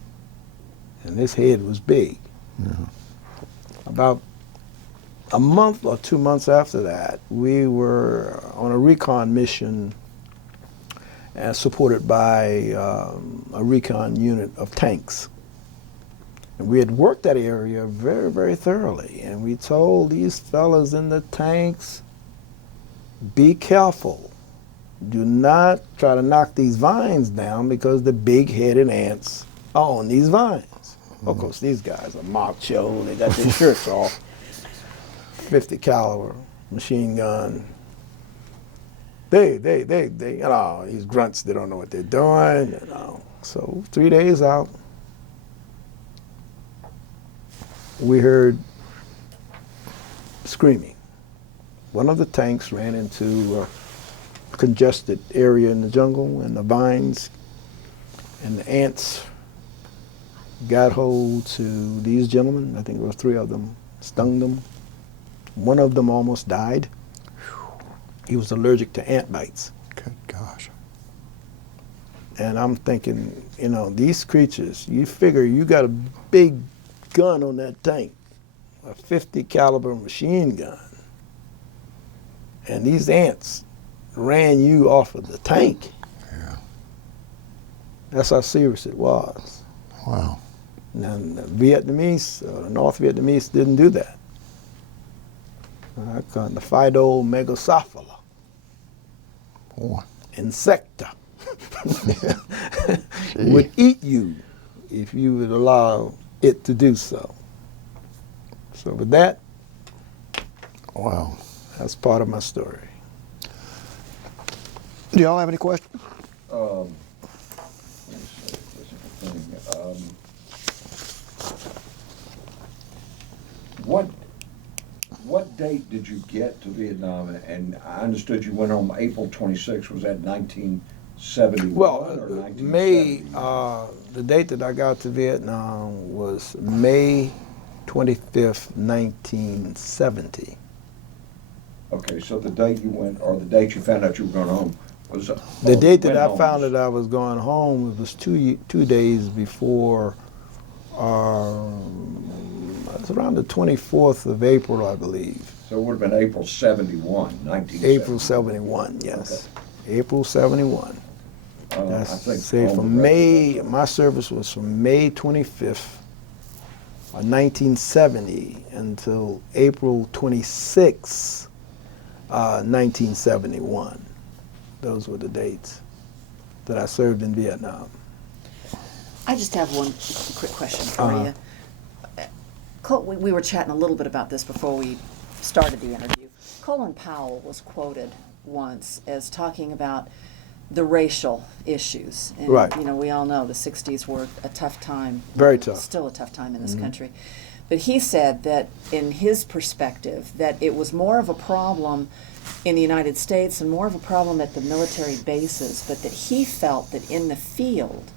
And this head was big. About a month or 2 months after that, we were on a recon mission supported by a recon unit of tanks. And we had worked that area very, very thoroughly. And we told these fellas in the tanks, be careful. Do not try to knock these vines down because the big-headed ants are on these vines. Of course, these guys are macho. They got their shirts off. 50 caliber machine gun. They, you know, these grunts, they don't know what they're doing, you know. So 3 days out, we heard screaming. One of the tanks ran into a congested area in the jungle, and the vines and the ants got hold to these gentlemen. I think there were 3 of them, stung them. One of them almost died. He was allergic to ant bites. Good gosh. And I'm thinking, you know, these creatures, you figure you got a big gun on that tank, a 50 caliber machine gun, and these ants ran you off of the tank. Yeah. That's how serious it was. Wow. And the Vietnamese, North Vietnamese didn't do that. The Fido Megacephala. Boy. Insecta. Would eat you if you would allow it to do so. So with that, wow, that's part of my story. Do y'all have any questions? What date did you get to Vietnam? And I understood you went home April 26th. Was that 1971 Well, or 1970? May, the date that I got to Vietnam was May 25th, 1970. Okay, so the date you went, or the date you found out you were going home, was the date that I found that I was going home was 2 days before It's around the 24th of April, I believe. So it would have been April 71, 1971. April 71, yes. April 71. I That's think say on from the May, record, my service was from May 25th, 1970 until April 26th, 1971. Those were the dates that I served in Vietnam. I just have one quick question for you. We were chatting a little bit about this before we started the interview. Colin Powell was quoted once as talking about the racial issues. And, Right. you know, we all know the 60s were a tough time. Very tough. Still a tough time in this country. But he said that in his perspective, that it was more of a problem in the United States and more of a problem at the military bases, but that he felt that in the field,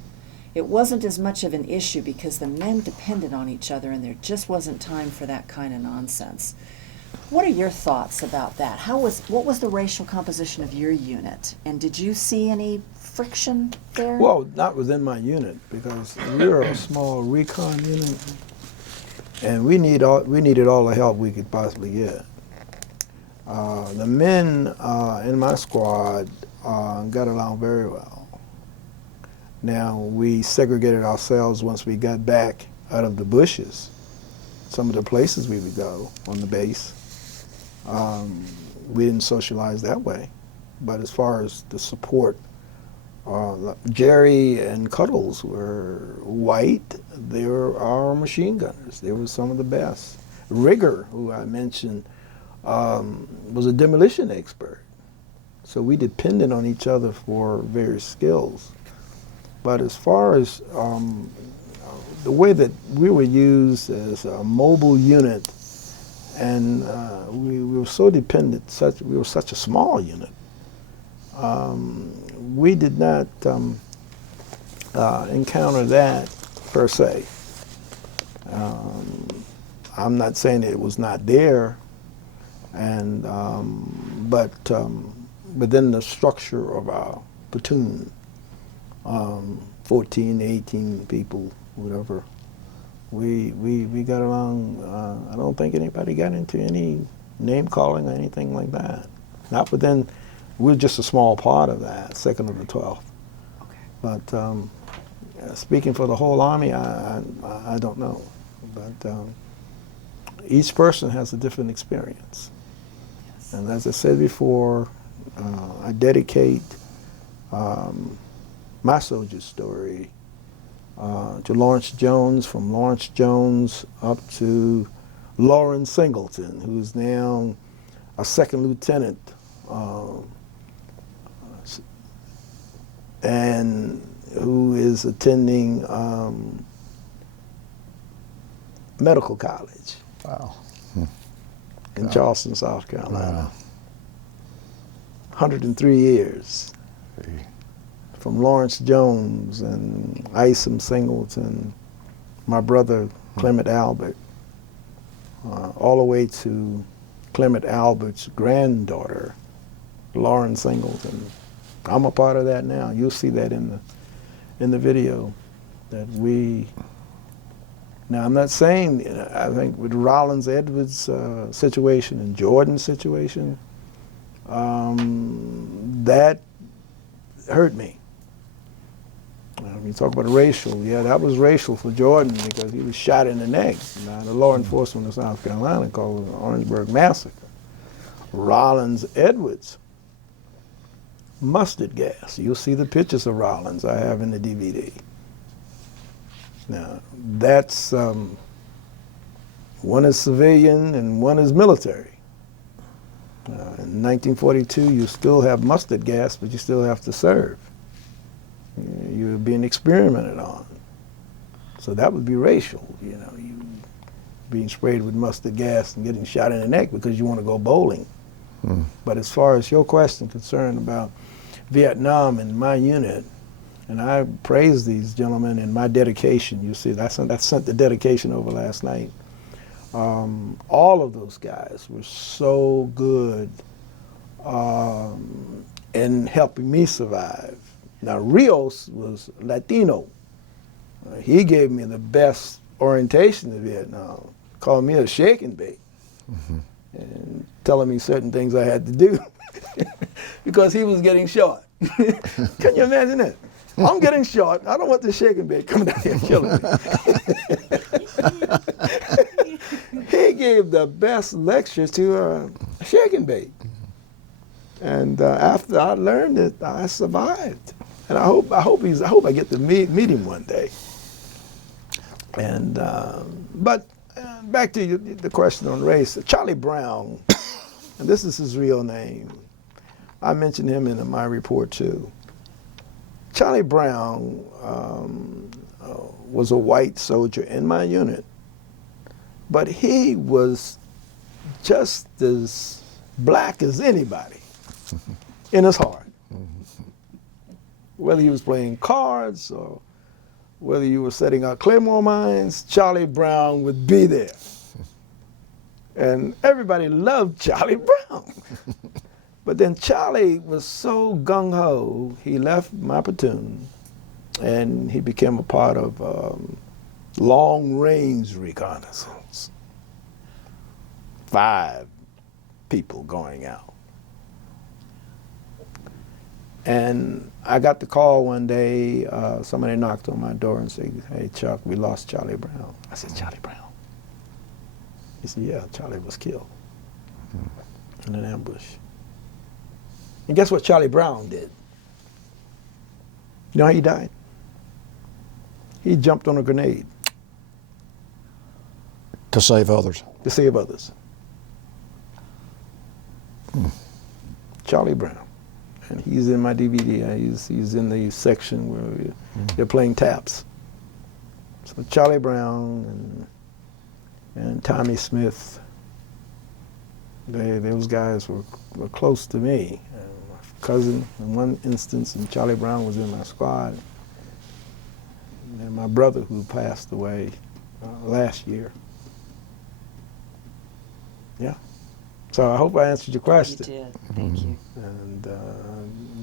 it wasn't as much of an issue because the men depended on each other and there just wasn't time for that kind of nonsense. What are your thoughts about that? What was the racial composition of your unit? And did you see any friction there? Well, not within my unit, because we're a small recon unit, and we needed all the help we could possibly get. The men in my squad got along very well. Now, we segregated ourselves once we got back out of the bushes. Some of the places we would go on the base, we didn't socialize that way. But as far as the support, Jerry and Cuddles were white. They were our machine gunners. They were some of the best. Rigger, who I mentioned, was a demolition expert. So we depended on each other for various skills. But as far as the way that we were used as a mobile unit, and we were so dependent, we were such a small unit, we did not encounter that per se. I'm not saying it was not there, and but within the structure of our platoon, 14, 18 people, whatever, we got along. I don't think anybody got into any name calling or anything like that. Not within. We're just a small part of that, 2nd of the 12th. Okay. But speaking for the whole Army, I don't know. But each person has a different experience. Yes. And as I said before, I dedicate my soldier story to Lawrence Jones, from Lawrence Jones up to Lawrence Singleton, who's now a 2nd lieutenant, and who is attending medical college Wow. in Charleston, South Carolina. 103 years. From Lawrence Jones and Isom Singleton, my brother Clement Albert, all the way to Clement Albert's granddaughter, Lauren Singleton. I'm a part of that now. You'll see that in the video that we. Now, I'm not saying, I think with Rollins Edwards' situation and Jordan's situation, that hurt me. You talk about racial, yeah, that was racial for Jordan because he was shot in the neck. Now, the law enforcement of South Carolina called it the Orangeburg Massacre. Rollins Edwards, mustard gas. You'll see the pictures of Rollins I have in the DVD. Now, that's, one is civilian and one is military. In 1942, you still have mustard gas, but you still have to serve. You're being experimented on. So that would be racial, you know, you being sprayed with mustard gas and getting shot in the neck because you want to go bowling. But as far as your question concerned about Vietnam and my unit, and I praise these gentlemen in my dedication. You see, I sent the dedication over last night. All of those guys were so good in helping me survive. Now, Rios was Latino. He gave me the best orientation to Vietnam, calling me a shake and bake, and telling me certain things I had to do because he was getting shot. Can you imagine that? I'm getting shot. I don't want this shake and bake coming down here and killing me. He gave the best lecture to shake and bake. And after I learned it, I survived. And I hope I get to meet him one day. And but back to the question on race, Charlie Brown, and this is his real name. I mentioned him in my report too. Charlie Brown was a white soldier in my unit, but he was just as black as anybody in his heart. Whether he was playing cards or whether you were setting out Claymore mines, Charlie Brown would be there. And everybody loved Charlie Brown. But then Charlie was so gung-ho, he left my platoon and he became a part of long-range reconnaissance. 5 people going out. And I got the call one day, somebody knocked on my door and said, "Hey Chuck, we lost Charlie Brown." I said, "Charlie Brown?" He said, "Yeah, Charlie was killed in an ambush." And guess what Charlie Brown did? You know how he died? He jumped on a grenade. To save others. To save others. Charlie Brown. And he's in my DVD. He's in the section where they're playing taps. So Charlie Brown and Tommy Smith, those guys were close to me. My cousin in one instance, and Charlie Brown was in my squad. And my brother who passed away last year. Yeah. So I hope I answered your question. You did. Thank you. And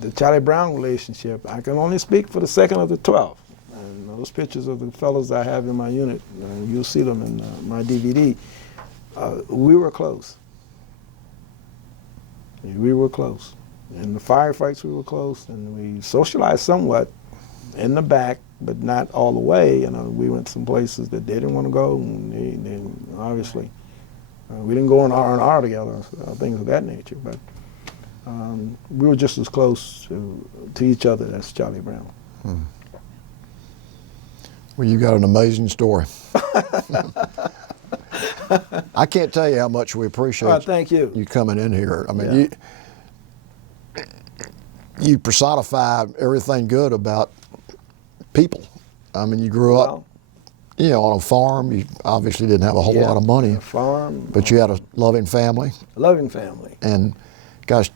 the Charlie Brown relationship, I can only speak for the 2nd of the 12th. And those pictures of the fellows I have in my unit, you'll see them in my DVD. We were close. We were close. In the firefights, we were close, and we socialized somewhat in the back, but not all the way. You know, we went some places that they didn't want to go, and they obviously. We didn't go on R&R together, things of that nature, but we were just as close to each other as Charlie Brown. Well, you got an amazing story. I can't tell you how much we appreciate thank you. You coming in here. I mean, you personify everything good about people. I mean, you grew up, you know, on a farm. You obviously didn't have a whole lot of money. A farm. But you had a loving family. A loving family. And gosh,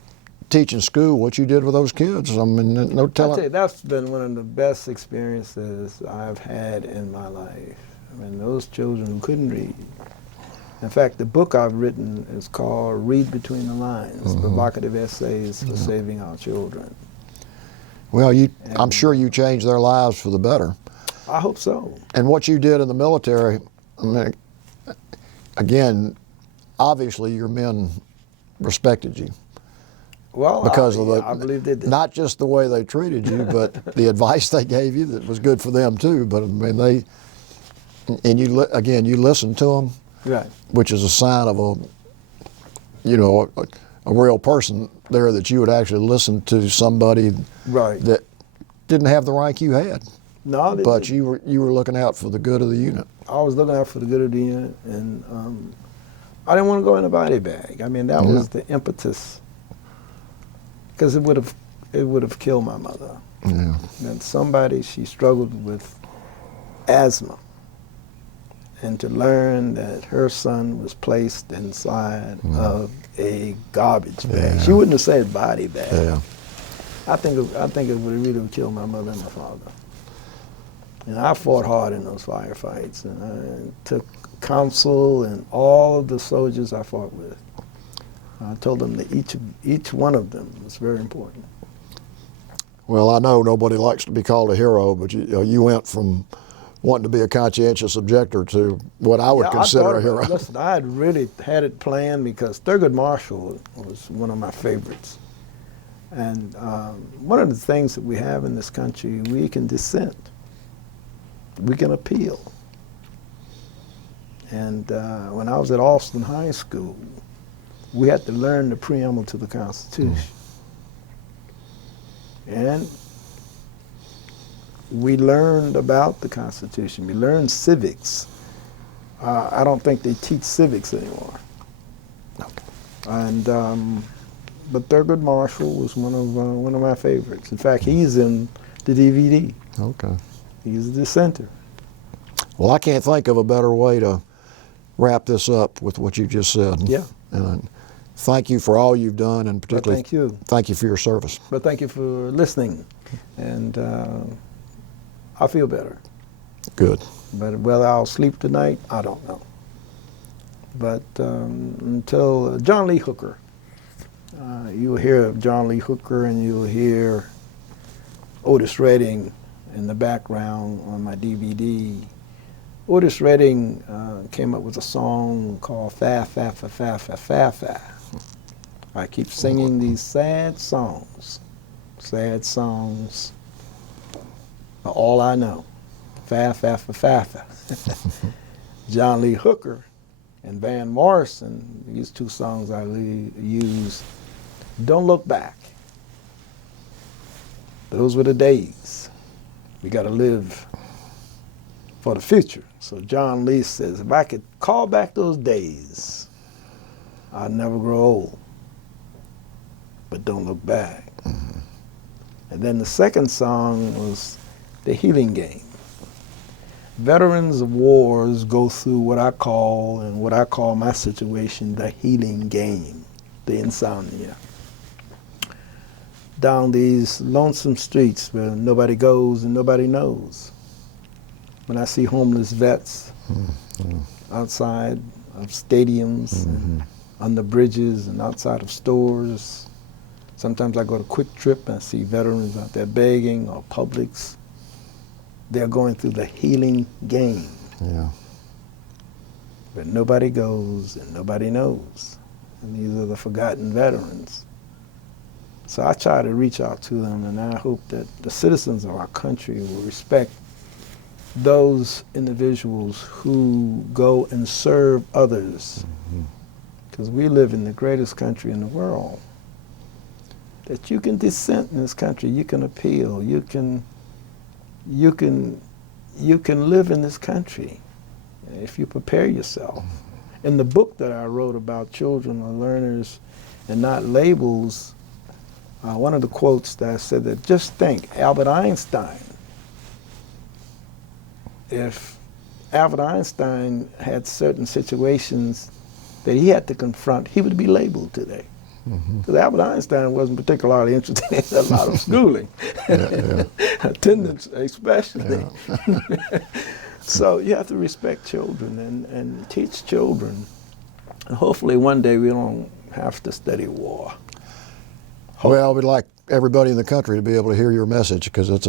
teaching school, what you did with those kids, I mean, no telling. I'll tell you, that's been one of the best experiences I've had in my life. I mean, those children who couldn't read. In fact, the book I've written is called Read Between the Lines, Provocative Essays for Saving Our Children. Well, I'm sure you changed their lives for the better. I hope so. And what you did in the military, I mean, again, obviously your men respected you. Well, because I believe they did. Not just the way they treated you, but the advice they gave you that was good for them too. But I mean, you listened to them, right? Which is a sign of a real person there, that you would actually listen to somebody that didn't have the rank you had. No, but you were looking out for the good of the unit. I was looking out for the good of the unit, and I didn't want to go in a body bag. I mean, that was the impetus, because it would have killed my mother. Yeah. And she struggled with asthma, and to learn that her son was placed inside of a garbage bag. She wouldn't have said body bag. Yeah. I think it would have really killed my mother and my father. And I fought hard in those firefights, and I took counsel and all of the soldiers I fought with. I told them that each one of them was very important. Well, I know nobody likes to be called a hero, but you went from wanting to be a conscientious objector to what I would Yeah, consider I a thought hero. about it. Listen, I had really had it planned because Thurgood Marshall was one of my favorites. And one of the things that we have in this country, we can dissent. We can appeal. And when I was at Austin High School, we had to learn the preamble to the Constitution. And we learned about the Constitution. We learned civics. I don't think they teach civics anymore. And but Thurgood Marshall was one of my favorites. In fact, he's in the DVD. Okay. He's a dissenter. Well, I can't think of a better way to wrap this up with what you just said. Yeah. And thank you for all you've done, and But particularly thank you. thank you for your service. But thank you for listening. And I feel better. Good. But whether I'll sleep tonight, I don't know. But until John Lee Hooker, you'll hear of John Lee Hooker, and you'll hear Otis Redding in the background on my DVD. Otis Redding came up with a song called Fa Fa Fa Fa Fa Fa Fa. I keep singing these sad songs are all I know. Fa Fa Fa Fa Fa. John Lee Hooker and Van Morrison, these two songs I use. Don't look back. Those were the days. We got to live for the future. So John Lee says, if I could call back those days, I'd never grow old. But don't look back. And then the second song was The Healing Game. Veterans of wars go through what I call my situation, the healing game, the insomnia. Down these lonesome streets where nobody goes and nobody knows. When I see homeless vets outside of stadiums and on the bridges and outside of stores. Sometimes I go to Quick Trip and I see veterans out there begging, or Publix. They're going through the healing game. Yeah. But nobody goes and nobody knows. And these are the forgotten veterans. So I try to reach out to them, and I hope that the citizens of our country will respect those individuals who go and serve others. Because we live in the greatest country in the world. That you can dissent in this country, you can appeal, you can live in this country if you prepare yourself. In the book that I wrote about children or learners and not labels, one of the quotes that I said that just think, Albert Einstein, if Albert Einstein had certain situations that he had to confront, he would be labeled today. Because Albert Einstein wasn't particularly interested in a lot of schooling, attendance especially. So you have to respect children and teach children. And hopefully one day we don't have to study war. Well, we'd like everybody in the country to be able to hear your message, because it's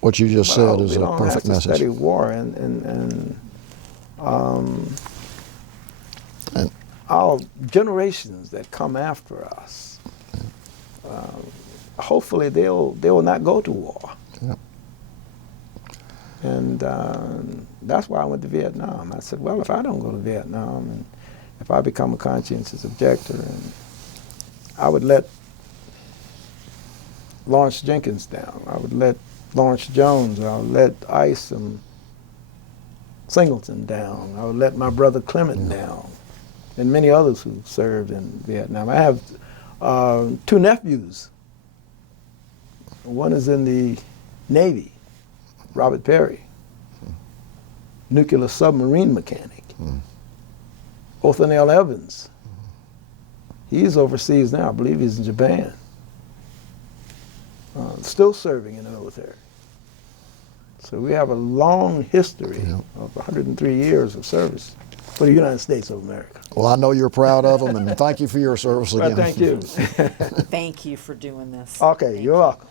what you just said is a perfect we don't have to message. study war, and our generations that come after us, hopefully they will not go to war. Yep. And that's why I went to Vietnam. I said, well, if I don't go to Vietnam, and if I become a conscientious objector, and I would let Lawrence Jenkins down, I would let Lawrence Jones, I would let Ice and Singleton down, I would let my brother Clement down, and many others who served in Vietnam. I have two nephews. One is in the Navy, Robert Perry, nuclear submarine mechanic. Othniel Evans, he's overseas now. I believe he's in Japan. Still serving in the military. So we have a long history of 103 years of service for the United States of America. Well, I know you're proud of them, and thank you for your service again. Well, thank you. Thank you for doing this. Okay, you're welcome.